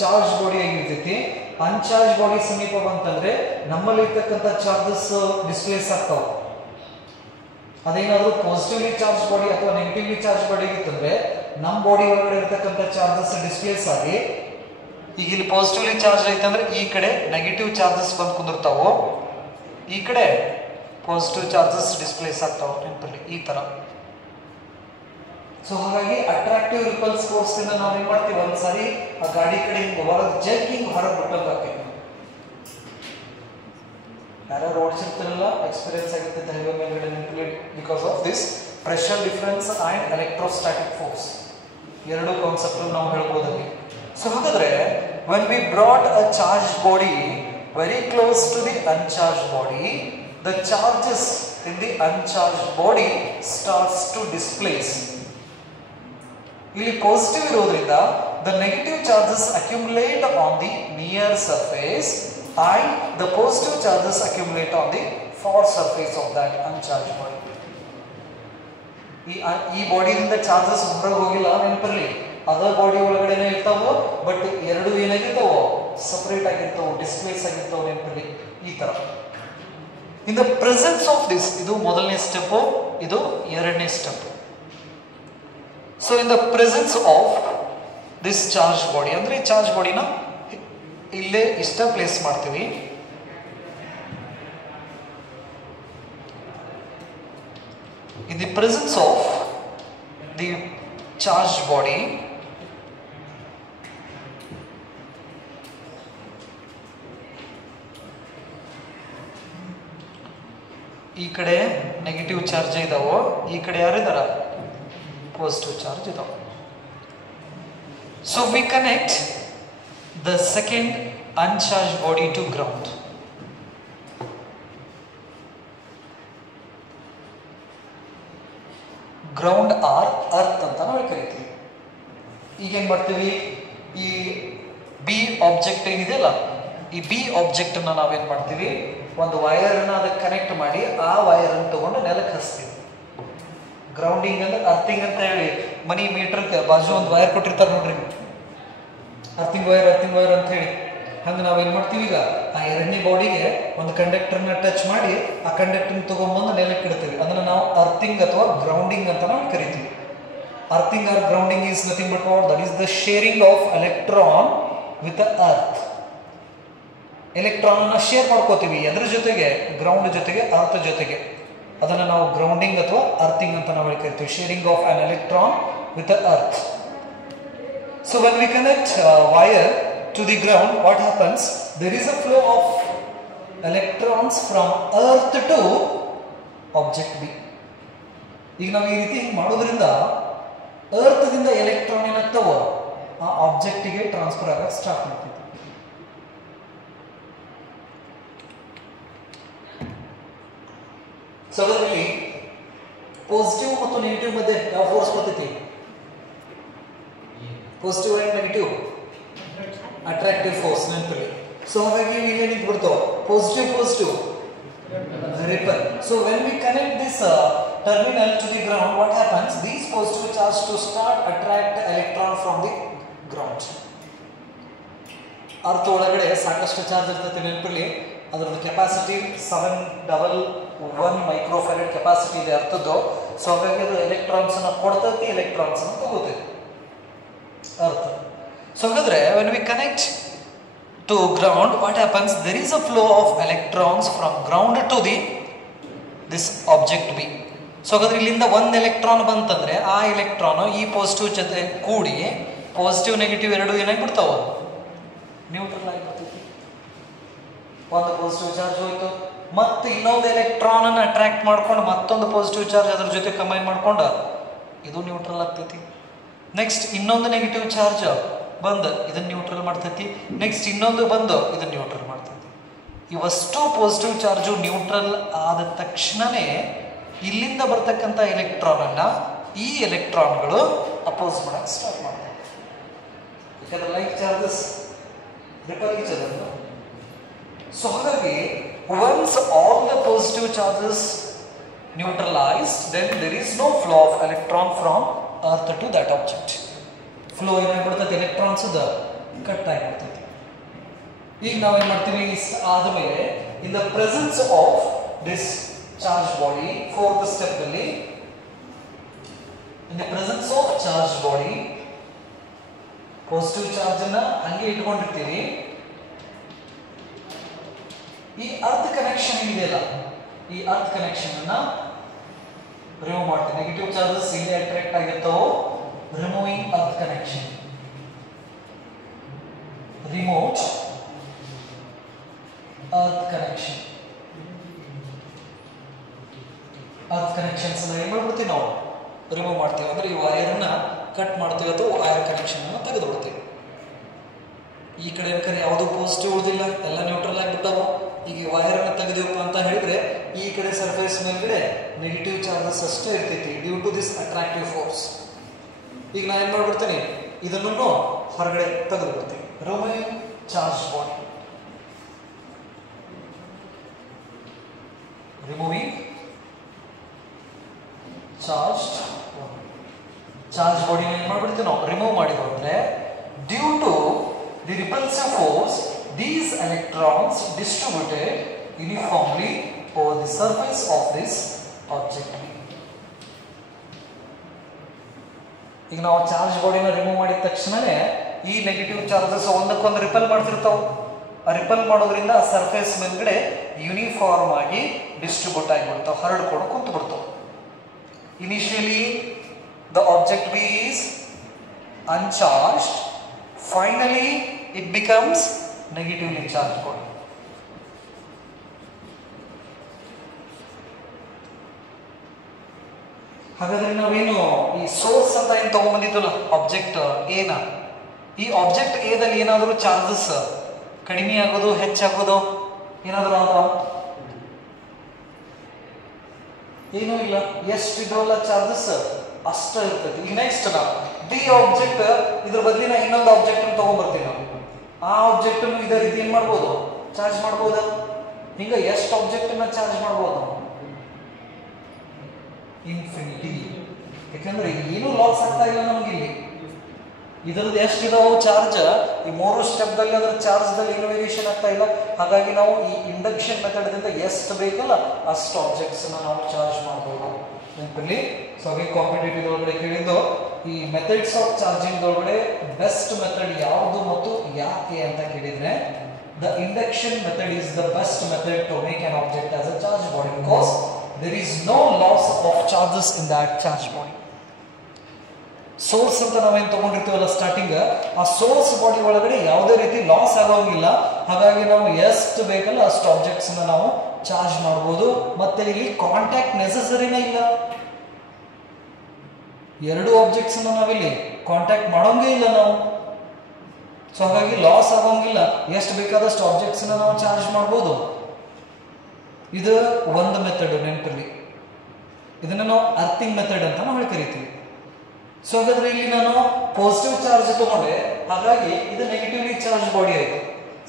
ಚಾರ್ಜ್ ಬಾಡಿ ಆಗಿರ್ತೈತಿ. ಅನ್ಚಾರ್ಜ್ ಬಾಡಿ ಸಮೀಪ ಬಂತಂದ್ರೆ ನಮ್ಮಲ್ಲಿ ಇರ್ತಕ್ಕಂಥ ಚಾರ್ಜಸ್ ಡಿಸ್ಪ್ಲೇಸ್ ಆಗ್ತಾವ. ಅದೇನಾದ್ರೂ ಪಾಸಿಟಿವ್ಲಿ ಚಾರ್ಜ್ ಬಾಡಿ ಅಥವಾ ನೆಗೆಟಿವ್ಲಿ ಚಾರ್ಜ್ ಬಾಡಿ ಇತ್ತಂದ್ರೆ ನಮ್ಮ ಬಾಡಿ ಒಳಗಡೆ ಇರ್ತಕ್ಕಂಥ ಚಾರ್ಜಸ್ ಡಿಸ್ಪ್ಲೇಸ್ ಆಗಿ, ಈಗ ಇಲ್ಲಿ ಪಾಸಿಟಿವ್ಲಿ ಚಾರ್ಜ್ ಐತಂದ್ರೆ ಈ ಕಡೆ ನೆಗೆಟಿವ್ ಚಾರ್ಜಸ್ ಬಂದು ಕುಂದಿರ್ತಾವೋ, ಈ ಕಡೆ ಪಾಸಿಟಿವ್ ಚಾರ್ಜಸ್ ಡಿಸ್ಪ್ಲೇಸ್ ಆಗ್ತಾವ, ನೆನಪಲ್ಲಿ ಈ ತರ. ಸೊ ಹಾಗಾಗಿ ಅಟ್ರಾಕ್ಟಿವ್ ರಿಪಲ್ಸ್ ಫೋರ್ಸ್ ಇಂದ ನಾವು ಏನ್ ಮಾಡ್ತೀವಿ, ಒಂದ್ಸಾರಿ ಆ ಗಾಡಿ ಕಡೆ ಹಿಂಗೆ ಹೊರಗೆ ಜಗ್ ಹಿಂಗೆ ಹೊರಗೆ ಬಿಟ್ಟಂಗೆ ಆಗ್ತೈತಿ. ಯಾರು ಓಡಿಸಿರ್ತಿರಲ್ಲ, ಎಕ್ಸ್ಪೀರಿಯನ್ಸ್ ಆಗಿರ್ತೈತೆ ಹೈವೇ ಮೇಲ್ಗಡೆ ನಿಂತ್ಕೊಳ್ಳಿ. Because of this pressure difference and electrostatic force, ಎರಡು ಕಾನ್ಸೆಪ್ಟ್ ನಾವು ಹೇಳ್ಬೋದಲ್ಲಿ. ಸೊ ಹಾಗಾದ್ರೆ when we brought a charge body very close to the uncharge body, the charges in the uncharge body starts to displace. ಇಲ್ಲಿ positive ಇರೋದ್ರಿಂದ the negative charges accumulate on the near surface and the positive charges accumulate on the far surface of that uncharged body. ಈ ಬಾಡಿಯಿಂದ charges ಹೊರಗೆ ಹೋಗಿಲ್ಲ, ನೆನಪಿರಲಿ. Other body ಒಳಗಡೆನೇ ಇರ್ತಾವೋ, but ಎರಡು ಏನಾಗಿರ್ತಾವೋ separate ಆಗಿರ್ತಾವೋ, displays ಆಗಿರ್ತಾವೋ, ನೆನಪಿರಲಿ ಈ ತರ. ಇನ್ ದ ಪ್ರೆಸೆನ್ಸ್ ಆಫ್ ದಿಸ್, ಇದು ಮೊದಲನೇ ಸ್ಟೆಪ್, ಇದು ಎರಡನೇ step. So in the presence of this charge body, ಅಂದ್ರೆ ಈ ಚಾರ್ಜ್ ಬಾಡಿನ ಇಲ್ಲೇ ಇಷ್ಟ ಪ್ಲೇಸ್ ಮಾಡ್ತೀವಿ. In the presence of the charge body, ಈ ಕಡೆ ನೆಗೆಟಿವ್ ಚಾರ್ಜ್ ಇದಾವೋ, ಈ ಕಡೆ ಯಾರಿದಾರ ಪಾಸಿಟಿವ್ ಚಾರ್ಜ್ ಇದಾವೆ. So we connect the second uncharged body to ground. Ground or earth ಅಂತ ನಾವು ಕರಿತೀವಿ. ಈಗೇನು ಮಾಡ್ತೀವಿ, ಈ ಬಿ ಆಬ್ಜೆಕ್ಟ್ ಏನಿದೆಯಲ್ಲ, ಈ ಬಿ ಆಬ್ಜೆಕ್ಟ್ ಅನ್ನ ನಾವೇನು ಮಾಡ್ತೀವಿ, ಒಂದು ವೈರನ್ನು ಅದಕ್ಕೆ ಕನೆಕ್ಟ್ ಮಾಡಿ ಆ ವೈರನ್ನು ತಗೊಂಡು ನೆಲಕ್ಕೆ ಹಚ್ತೀವಿ. ಗ್ರೌಂಡಿಂಗ್ ಅಂದ್ರೆ ಅರ್ಥಿಂಗ್ ಅಂತ ಹೇಳಿ ಮನಿ ಮೀಟರ್ಗೆ ಬಾಜು ಒಂದು ವೈರ್ ಕೊಟ್ಟಿರ್ತಾರೆ ನೋಡ್ರಿ, ಅರ್ಥಿಂಗ್ ವೈರ್ ಅಂತ ಹೇಳಿ. ಹಂಗೆ ನಾವೇನು ಮಾಡ್ತೀವಿ, ಈಗ ಆ ಎರಡನೇ ಬಾಡಿಗೆ ಒಂದು ಕಂಡಕ್ಟರ್ನ ಟಚ್ ಮಾಡಿ ಆ ಕಂಡಕ್ಟರ್ನ ತೊಗೊಂಬಂದು ನೆಲಕ್ಕೆ ಇಡ್ತೀವಿ. ಅದನ್ನು ನಾವು ಅರ್ಥಿಂಗ್ ಅಥವಾ ಗ್ರೌಂಡಿಂಗ್ ಅಂತ ನಾವು ಕರಿತೀವಿ. Earthing or grounding is nothing but what, that is the sharing of electron with earth. Electron ಅನ್ನ ಶೇರ್ ಮಾಡ್ಕೋತೀವಿ ಎದ್ರ ಜೊತೆಗೆ, ಗ್ರೌಂಡ್ ಜೊತೆಗೆ, ಅರ್ತ್ ಜೊತೆಗೆ. ಅದನ್ನು ನಾವು ಗ್ರೌಂಡಿಂಗ್ ಅಥವಾ ಅರ್ಥಿಂಗ್ ಅಂತ ನಾವು ಕರಿತೀವಿ. Sharing of an electron with earth. So when we connect wire to the ground, what happens? There is a flow of electrons from earth to object B. ಈಗ ನಾವು ಈ ರೀತಿ ಮಾಡೋದ್ರಿಂದ ಅರ್ತ್ ದಿಂದ ಎಲೆಕ್ಟ್ರಾನ್ ಏನಾಗ್ತಾವ ಆ ಆಬ್ಜೆಕ್ಟಿಗೆ ಟ್ರಾನ್ಸ್ಫರ್ ಆಗಕ್ಕೆ ಸ್ಟಾರ್ಟ್ ಮಾಡ್ತೀವಿ. So ಅದರಲ್ಲಿ ಪಾಸಿಟಿವ್ ಮತ್ತು ನೆಗೆಟಿವ್ ಮಧ್ಯೆ ಯಾವ ಫೋರ್ಸ್ ಬರ್ತೈತಿ? Positive and negative attractive force ನೆನಪಲ್ಲಿ. ಸೊ ಹಾಗಾಗಿ ಇಲ್ಲಿ ನಿಂತು ಬಿಡ್ತಾವ positive ripple. So when we connect this terminal to the ground, what happens? These positive charge to start attract electron from the ground. ಅರ್ಥ ಒಳಗಡೆ ಸಾಕಷ್ಟು ಚಾರ್ಜ್ ಇರ್ತೈತೆ ನೆನಪಲ್ಲಿ. ಅದರದ್ದು ಕೆಪಾಸಿಟಿ 711 ಮೈಕ್ರೋಫ್ಯಾರಡ್ ಕೆಪಾಸಿಟಿ ಇದೆ ಅರ್ಥದ್ದು. ಸೊ ಹಾಗಾಗಿ ಅದು ಎಲೆಕ್ಟ್ರಾನ್ಸ್ ಅನ್ನು ಕೊಡ್ತೈತಿ, ಎಲೆಕ್ಟ್ರಾನ್ಸ್ ಅನ್ನು ತಗೋತೈತಿ ಅರ್ಥ. ಸೊ ಹಾಗಾದ್ರೆ when we connect to ground, what happens? There is a flow of electrons from ground to this object B. So ಹಾಗಾದ್ರೆ ಇಲ್ಲಿಂದ ಒಂದು ಎಲೆಕ್ಟ್ರಾನ್ ಬಂತಂದ್ರೆ ಆ ಎಲೆಕ್ಟ್ರಾನ್ ಈ ಪಾಸಿಟಿವ್ ಜೊತೆ ಕೂಡಿ ಪಾಸಿಟಿವ್ ನೆಗೆಟಿವ್ ಎರಡು ಏನಾಗ್ಬಿಡ್ತಾವ, ನ್ಯೂಟ್ರಲ್ ಆಗಿಬಿಡ್ತೈತಿ. ಒಂದು ಪಾಸಿಟಿವ್ ಚಾರ್ಜ್ ಹೋಯ್ತು, ಮತ್ತೆ ಇನ್ನೊಂದು ಎಲೆಕ್ಟ್ರಾನ್ ಅನ್ನು ಅಟ್ರಾಕ್ಟ್ ಮಾಡ್ಕೊಂಡು ಮತ್ತೊಂದು ಪಾಸಿಟಿವ್ ಚಾರ್ಜ್ ಅದ್ರ ಜೊತೆ ಕಂಬೈನ್ ಮಾಡ್ಕೊಂಡು ಇದು ನ್ಯೂಟ್ರಲ್ ಆಗ್ತೈತಿ. ನೆಕ್ಸ್ಟ್ ಇನ್ನೊಂದು ನೆಗೆಟಿವ್ ಚಾರ್ಜ್ ಬಂದು ಇದನ್ನ ನ್ಯೂಟ್ರಲ್ ಮಾಡ್ತೈತಿ. ನೆಕ್ಸ್ಟ್ ಇನ್ನೊಂದು ಬಂದು ಇದನ್ನ ನ್ಯೂಟ್ರಲ್ ಮಾಡ್ತೈತಿ. ಇವಷ್ಟು ಪಾಸಿಟಿವ್ ಚಾರ್ಜು ನ್ಯೂಟ್ರಲ್ ಆದ ತಕ್ಷಣನೇ ಇಲ್ಲಿಂದ ಬರ್ತಕ್ಕಂಥ ಎಲೆಕ್ಟ್ರಾನ್ ಅನ್ನ ಈ ಎಲೆಕ್ಟ್ರಾನ್ಗಳು ಅಪೋಸ್ ಮಾಡಕ್ಕೆ ಸ್ಟಾರ್ಟ್ ಮಾಡ್ತಾರೆ. ಯಾಕಂದ್ರೆ like charges repel each other. So ಹಾಗಾಗಿ once all the positive charges neutralised, then there is no flow of electron from earth to that object. Flow ಏನಾಗ್ಬಿಡ್ತೈತಿ, ಎಲೆಕ್ಟ್ರಾನ್ಸ್ ಕಟ್ ಆಗಿಬಿಡ್ತೈತಿ. ಈಗ ನಾವೇನ್ ಮಾಡ್ತೀವಿ, ಇಷ್ಟು ಆದಮೇಲೆ in the presence of this charge body, fourth step ಅಲ್ಲಿ in the presence of charge body, positive charge ಅನ್ನ ಹಂಗೆ ಇಟ್ಕೊಂಡಿರ್ತೀವಿ. ಈ ಅರ್ತ್ ಕನೆಕ್ಷನ್ ಇದೆಯಲ್ಲ, ಈ ಅರ್ತ್ ಕನೆಕ್ಷನ್ ಅನ್ನ ರಿಮೂವ್ ಮಾಡ್ತೀವಿ. ನೆಗೆಟಿವ್ ಚಾರ್ಜಸ್ ಇಲ್ಲಿ ಅಟ್ರಾಕ್ಟ್ ಆಗಿರ್ತಾವೋ, removing earth connection, remove earth connection. Earth connections ಏನು ಮಾಡ್ಬಿಡ್ತೀವಿ ನಾವು, ರಿಮೂವ್ ಮಾಡ್ತೀವಿ. ಅಂದರೆ ಈ ವೈರನ್ನು ಕಟ್ ಮಾಡ್ತೀವಿ ಅಥವಾ ವೈರ್ ಕನೆಕ್ಷನನ್ನು ತೆಗೆದು ಬಿಡ್ತೀವಿ. ಈ ಕಡೆ ಬೇಕಾದ್ರೆ ಯಾವುದೂ ಪಾಸಿಟಿವ್ ಉಳಿದಿಲ್ಲ, ಎಲ್ಲ ನ್ಯೂಟ್ರಲ್ ಆಗಿಬಿಟ್ಟವು. ಈಗ ವೈರನ್ನು ತೆಗೆದಿವಪ್ಪ ಅಂತ ಹೇಳಿದ್ರೆ ಈ ಕಡೆ ಸರ್ಫೇಸ್ ಮೇಲ್ಗಡೆ ನೆಗೆಟಿವ್ ಚಾರ್ಜಸ್ ಅಷ್ಟೇ ಇರ್ತೈತಿ due to this attractive force. ಈಗ ನಾನು ಏನು ಮಾಡ್ಬಿಡ್ತೀನಿ, ಇದನ್ನು ಹೊರಗಡೆ ತೆಗೆದು ಬಿಡ್ತೀನಿ. Removing charge body, removing charge ಬಾಡಿನ ಏನು ಮಾಡ್ಬಿಡ್ತೀವಿ ನಾವು, ರಿಮೂವ್ ಮಾಡಿದ್ವು. ಅಂದರೆ due to the repulsive force these electrons distributed uniformly over the surface of this object. ಈಗ ನಾವು ಚಾರ್ಜ್ ಬಾಡಿನ ರಿಮೂವ್ ಮಾಡಿದ ತಕ್ಷಣವೇ ಈ ನೆಗೆಟಿವ್ ಚಾರ್ಜಸ್ ಒಂದಕ್ಕೊಂದು ರಿಪಲ್ ಮಾಡ್ತಿರ್ತಾವೆ. ಆ ರಿಪಲ್ ಮಾಡೋದ್ರಿಂದ ಆ ಸರ್ಫೇಸ್ ಮೇಲ್ಗಡೆ ಯೂನಿಫಾರ್ಮ್ ಆಗಿ ಡಿಸ್ಟ್ರಿಬ್ಯೂಟ್ ಆಗಿಬಿಡ್ತಾವೆ, ಹರಡ್ಕೊಂಡು ಕುಂತು ಬಿಡ್ತಾವೆ. Initially, the object B is uncharged. Finally, it becomes negatively charged body. ಹಾಗಾದ್ರೆ ನಾವೇನು ಈ ಸೋರ್ಸ್ ಅಂತ ಏನು ತಗೊಂಡ್ಬಂದಿದ್ದಲ್ಲ ಆಬ್ಜೆಕ್ಟ್ ಎನ, ಈ ಆಬ್ಜೆಕ್ಟ್ ಎದಲ್ಲಿ ಏನಾದರೂ ಚಾರ್ಜಸ್ ಕಡಿಮೆ ಆಗೋದು ಹೆಚ್ಚಾಗೋದು ಏನಾದರೂ ಆದವಾ? ಏನೂ ಇಲ್ಲ. ಎಷ್ಟು ಇದ್ವಲ್ಲ ಚಾರ್ಜಸ್ ಅಷ್ಟ ಇರ್ತೈತಿ. ಈಗ ನೆಕ್ಸ್ಟ್ ನಾವು ಡಿ ಆಬ್ಜೆಕ್ಟ್ ಇದ್ರ ಬದಲಿನ ಇನ್ನೊಂದು ಆಬ್ಜೆಕ್ಟ್ ತಗೊಂಡ್ಬರ್ತೀವಿ ನಾವು. ಆ ಆಬ್ಜೆಕ್ಟ್ ಇದೇ ರೀತಿ ಏನ್ ಮಾಡ್ಬೋದು? ಚಾರ್ಜ್ ಮಾಡ್ಬೋದ? ಹಿಂಗ ಎಷ್ಟು ಆಬ್ಜೆಕ್ಟ್ ಚಾರ್ಜ್ ಮಾಡ್ಬೋದು? ಇನ್ಫಿನಿಟಿ. ಯಾಕಂದ್ರೆ ಏನು ಲಾಸ್ ಆಗ್ತಾ ಇಲ್ಲ ನಮ್ಗೆ ಇಲ್ಲಿ. ಇದ್ರದ್ದು ಎಷ್ಟಿದಾವು ಚಾರ್ಜ್, ಈ 3 ಸ್ಟೆಪ್ದಲ್ಲಿ ಅದ್ರ ಚಾರ್ಜ್ದಲ್ಲಿ ಏನು ವೇರಿಯೇಷನ್ ಆಗ್ತಾ ಇಲ್ಲ. ಹಾಗಾಗಿ ನಾವು ಈ ಇಂಡಕ್ಷನ್ ಮೆಥಡ್ದಿಂದ ಎಷ್ಟು ಬೇಕಲ್ಲ ಅಷ್ಟು ಆಬ್ಜೆಕ್ಟ್ಸ್ ನಾವು ಚಾರ್ಜ್ ಮಾಡ್ಬೋದು ನೆನಪಲ್ಲಿ. ಸೊ ಹಾಗೆ ಕಾಂಪಿಟೇಟಿವ್ ಒಳಗಡೆ ಕೇಳಿದ್ದು ಈ ಮೆಥಡ್ಸ್ ಆಫ್ ಚಾರ್ಜಿಂಗ್ ಒಳಗಡೆ ಬೆಸ್ಟ್ ಮೆಥಡ್ ಯಾವುದು ಮತ್ತು ಯಾಕೆ ಅಂತ ಕೇಳಿದ್ರೆ the induction method is the best method to make an object as a charge body because there is no loss of charges in that charge body. Source ಅಂತ ನಾವೇನು ತಗೊಂಡಿರ್ತೀವಲ್ಲ starting, ಆ ಸೋರ್ಸ್ ಬಾಡಿ ಒಳಗಡೆ ಯಾವುದೇ ರೀತಿ ಲಾಸ್ ಆಗೋಂಗಿಲ್ಲ. ಹಾಗಾಗಿ ನಾವು ಎಷ್ಟು ಬೇಕಲ್ಲ ಅಷ್ಟು ಆಬ್ಜೆಕ್ಟ್ಸ್ ನಾವು ಚಾರ್ಜ್ ಮಾಡ್ಬೋದು. ಮತ್ತೆ ಇಲ್ಲಿ ಕಾಂಟ್ಯಾಕ್ಟ್ ನೆಸೆಸರಿನೇ ಇಲ್ಲ. 2 ಆಬ್ಜೆಕ್ಟ್ಸ್ ನಾವಿಲ್ಲಿ ಕಾಂಟ್ಯಾಕ್ಟ್ ಮಾಡೋಂಗೇ ಇಲ್ಲ ನಾವು. ಸೊ ಹಾಗಾಗಿ ಲಾಸ್ ಆಗೋಂಗಿಲ್ಲ. ಎಷ್ಟು ಬೇಕಾದಷ್ಟು ಆಬ್ಜೆಕ್ಟ್ಸ್ ನಾವು ಚಾರ್ಜ್ ಮಾಡ್ಬೋದು. ಇದು ಒಂದು ಮೆಥಡ್ ನೆನಪಲ್ಲಿ. ಇದನ್ನ ನಾವು ಅರ್ಥಿಂಗ್ ಮೆಥಡ್ ಅಂತ ನಾವು ಕರಿತೀವಿ. ಸೊ ಹಾಗಾದ್ರೆ ಇಲ್ಲಿ ನಾನು ಪಾಸಿಟಿವ್ ಚಾರ್ಜ್ ತಗೊಂಡೆ, ಹಾಗಾಗಿ ಇದು ನೆಗೆಟಿವ್ಲಿ ಚಾರ್ಜ್ ಬಾಡಿ ಆಯಿತು.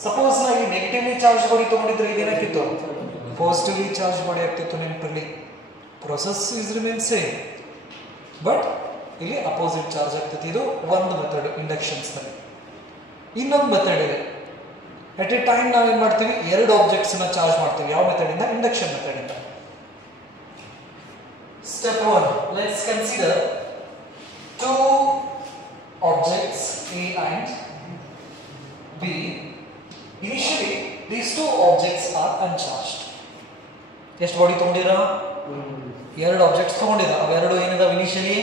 ಸಪೋಸ್ ನಾವು ಈ ನೆಗೆಟಿವ್ಲಿ ಚಾರ್ಜ್ ಬಾಡಿ ತಗೊಂಡಿದ್ರೆ ಇದೇನಾಗ್ತಿತ್ತು? ಪಾಸಿಟಿವ್ಲಿ ಚಾರ್ಜ್ ಬಾಡಿ ಆಗ್ತಿತ್ತು ನೆನಪಲ್ಲಿ. Process is remain same, but ಇಲ್ಲಿ ಅಪೋಸಿಟ್ ಚಾರ್ಜ್ ಆಗ್ತೈತಿ. ಇದು ಒಂದು ಮೆಥಡ್ ಇಂಡಕ್ಷನ್ಸ್ ನಲ್ಲಿ. ಇನ್ನೊಂದು ಮೆಥಡ್ ಇದೆ. ಅಟ್ ಎ ಟೈಮ್ ನಾವೇನ್ ಮಾಡ್ತೀವಿ? 2 ಆಬ್ಜೆಕ್ಟ್ಸ್ ಚಾರ್ಜ್ ಮಾಡ್ತೀವಿ. ಯಾವ ಮೆಥಡ್ ಇಂದ? ಇಂಡಕ್ಷನ್ ಮೆಥಡ್ ಇಂದ. Step 1, let's consider 2 objects A and B. Initially, these 2 objects are uncharged. ಎಷ್ಟು ಬಾಡಿ ತಗೊಂಡಿರ? 2 ಆಬ್ಜೆಕ್ಟ್ಸ್ ತಗೊಂಡಿರ. ಅವೆರಡು ಏನಿದಾವೆ? ಇನಿಷಿಯಲಿ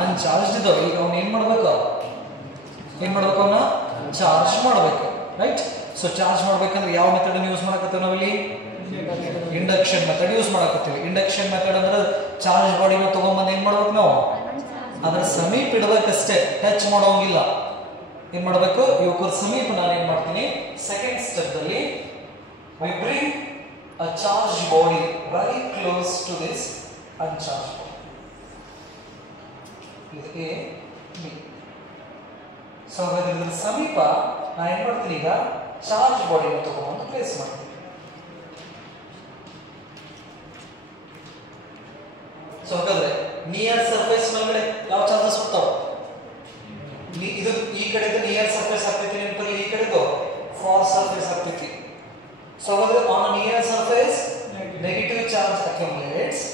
ಅನ್ಚಾರ್ಜ್ಡ್ ಇದಾವೆ. ಈಗ ಅವ್ನು ಏನ್ ಮಾಡ್ಬೇಕು? ಅವನ್ನ ಚಾರ್ಜ್ ಮಾಡಬೇಕು, ರೈಟ್? ಸೊ ಚಾರ್ಜ್ ಮಾಡ್ಬೇಕಂದ್ರೆ ಯಾವ ಮೆಥಡ್ ಯೂಸ್ ಮಾಡಕತ್ತೀವಿ ನಾವಿಲ್ಲಿ? ಇಂಡಕ್ಷನ್ ಮೆಥಡ್ ಯೂಸ್ ಮಾಡಕತ್ತೀವಿ. ಇಂಡಕ್ಷನ್ ಮೆಥಡ್ ಅಂದ್ರೆ ಚಾರ್ಜ್ ಬಾಡಿನ ತಗೊಂಡ್ಬಂದು ಏನ್ ಮಾಡ್ಬೇಕು ನಾವು? ಅದರ ಸಮೀಪ ಇಡಬೇಕಷ್ಟೇ, ಟಚ್ ಮಾಡೋಂಗಿಲ್ಲ. ಏನ್ ಮಾಡಬೇಕು? ಇವಕ್ಕರ ಸಮೀಪ ನಾನು ಏನ್ ಮಾಡ್ತೀನಿ? ಸೆಕೆಂಡ್ ಸ್ಟೆಪ್ ಅಲ್ಲಿ we bring a charged body very close to this uncharged body. ಇದು A, B. ಸೊ ಹಾಗಾದ್ರೆ ಇದರ ಸಮೀಪ ನಾನು ಏನ್ ಮಾಡ್ತೀನಿ? ಈಗ ಚಾರ್ಜ್ ಬಾಡಿನ ತಗೊಂಡು ಪ್ಲೇಸ್ ಮಾಡ್ತೀನಿ. ಸೊ ಹಾಗಾದ್ರೆ ನಿಯರ್ ಸರ್ಫೇಸ್ ಮೇಲ್ಗಡೆ ಯಾವ ಚಾರ್ಜಸ್ ಹೋಗ್ತಾವ? ಇದು ಈ ಕಡೆದು ನಿಯರ್ ಸರ್ಫೇಸ್ ಆಗ್ತೈತಿ ನೆನಪಲ್ಲಿ, ಈ ಕಡೆದು ಫಾರ್ ಸರ್ಫೇಸ್ ಆಗ್ತೈತಿ. ಸೊ ಹಾಗಾದ್ರೆ on near surface negative charge accumulates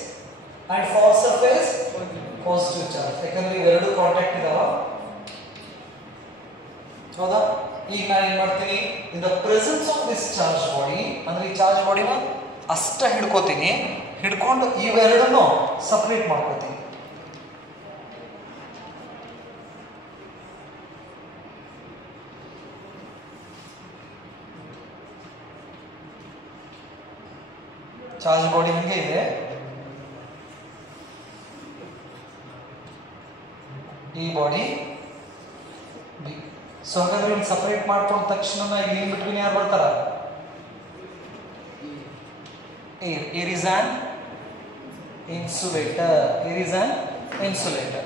and far surface positive charge. ಯಾಕಂದ್ರೆ ಇವೆರಡು ಕಾಂಟ್ಯಾಕ್ಟ್ ಇದಾವ, ಹೌದಾ? ಈಗ ನಾನು ಏನ್ ಮಾಡ್ತೀನಿ? In the presence of this charge body, ಅಂದ್ರೆ ಈ ಚಾರ್ಜ್ ಬಾಡಿನ ಅಷ್ಟ ಹಿಡ್ಕೋತೀನಿ. ಹಿಡ್ಕೊಂಡು ಇವೆರಡನ್ನು ಸಪರೇಟ್ ಮಾಡ್ಕೋತೀನಿ. ಚಾರ್ಜ್ ಬಾಡಿ ಹಂಗೆ ಇದೆ. ಈ ಬಾಡಿ ಬಿ. ಸೊ ಹಾಗಾದ್ರೆ ಇಲ್ಲಿ ಸಪರೇಟ್ ಮಾಡ್ಕೊಂಡ ತಕ್ಷಣ ಇಲ್ಲಿ ಇನ್ ಬಿಟ್ವೀನ್ ಯಾರು ಬರ್ತಾರ? Air is an insulator. Air is an insulator.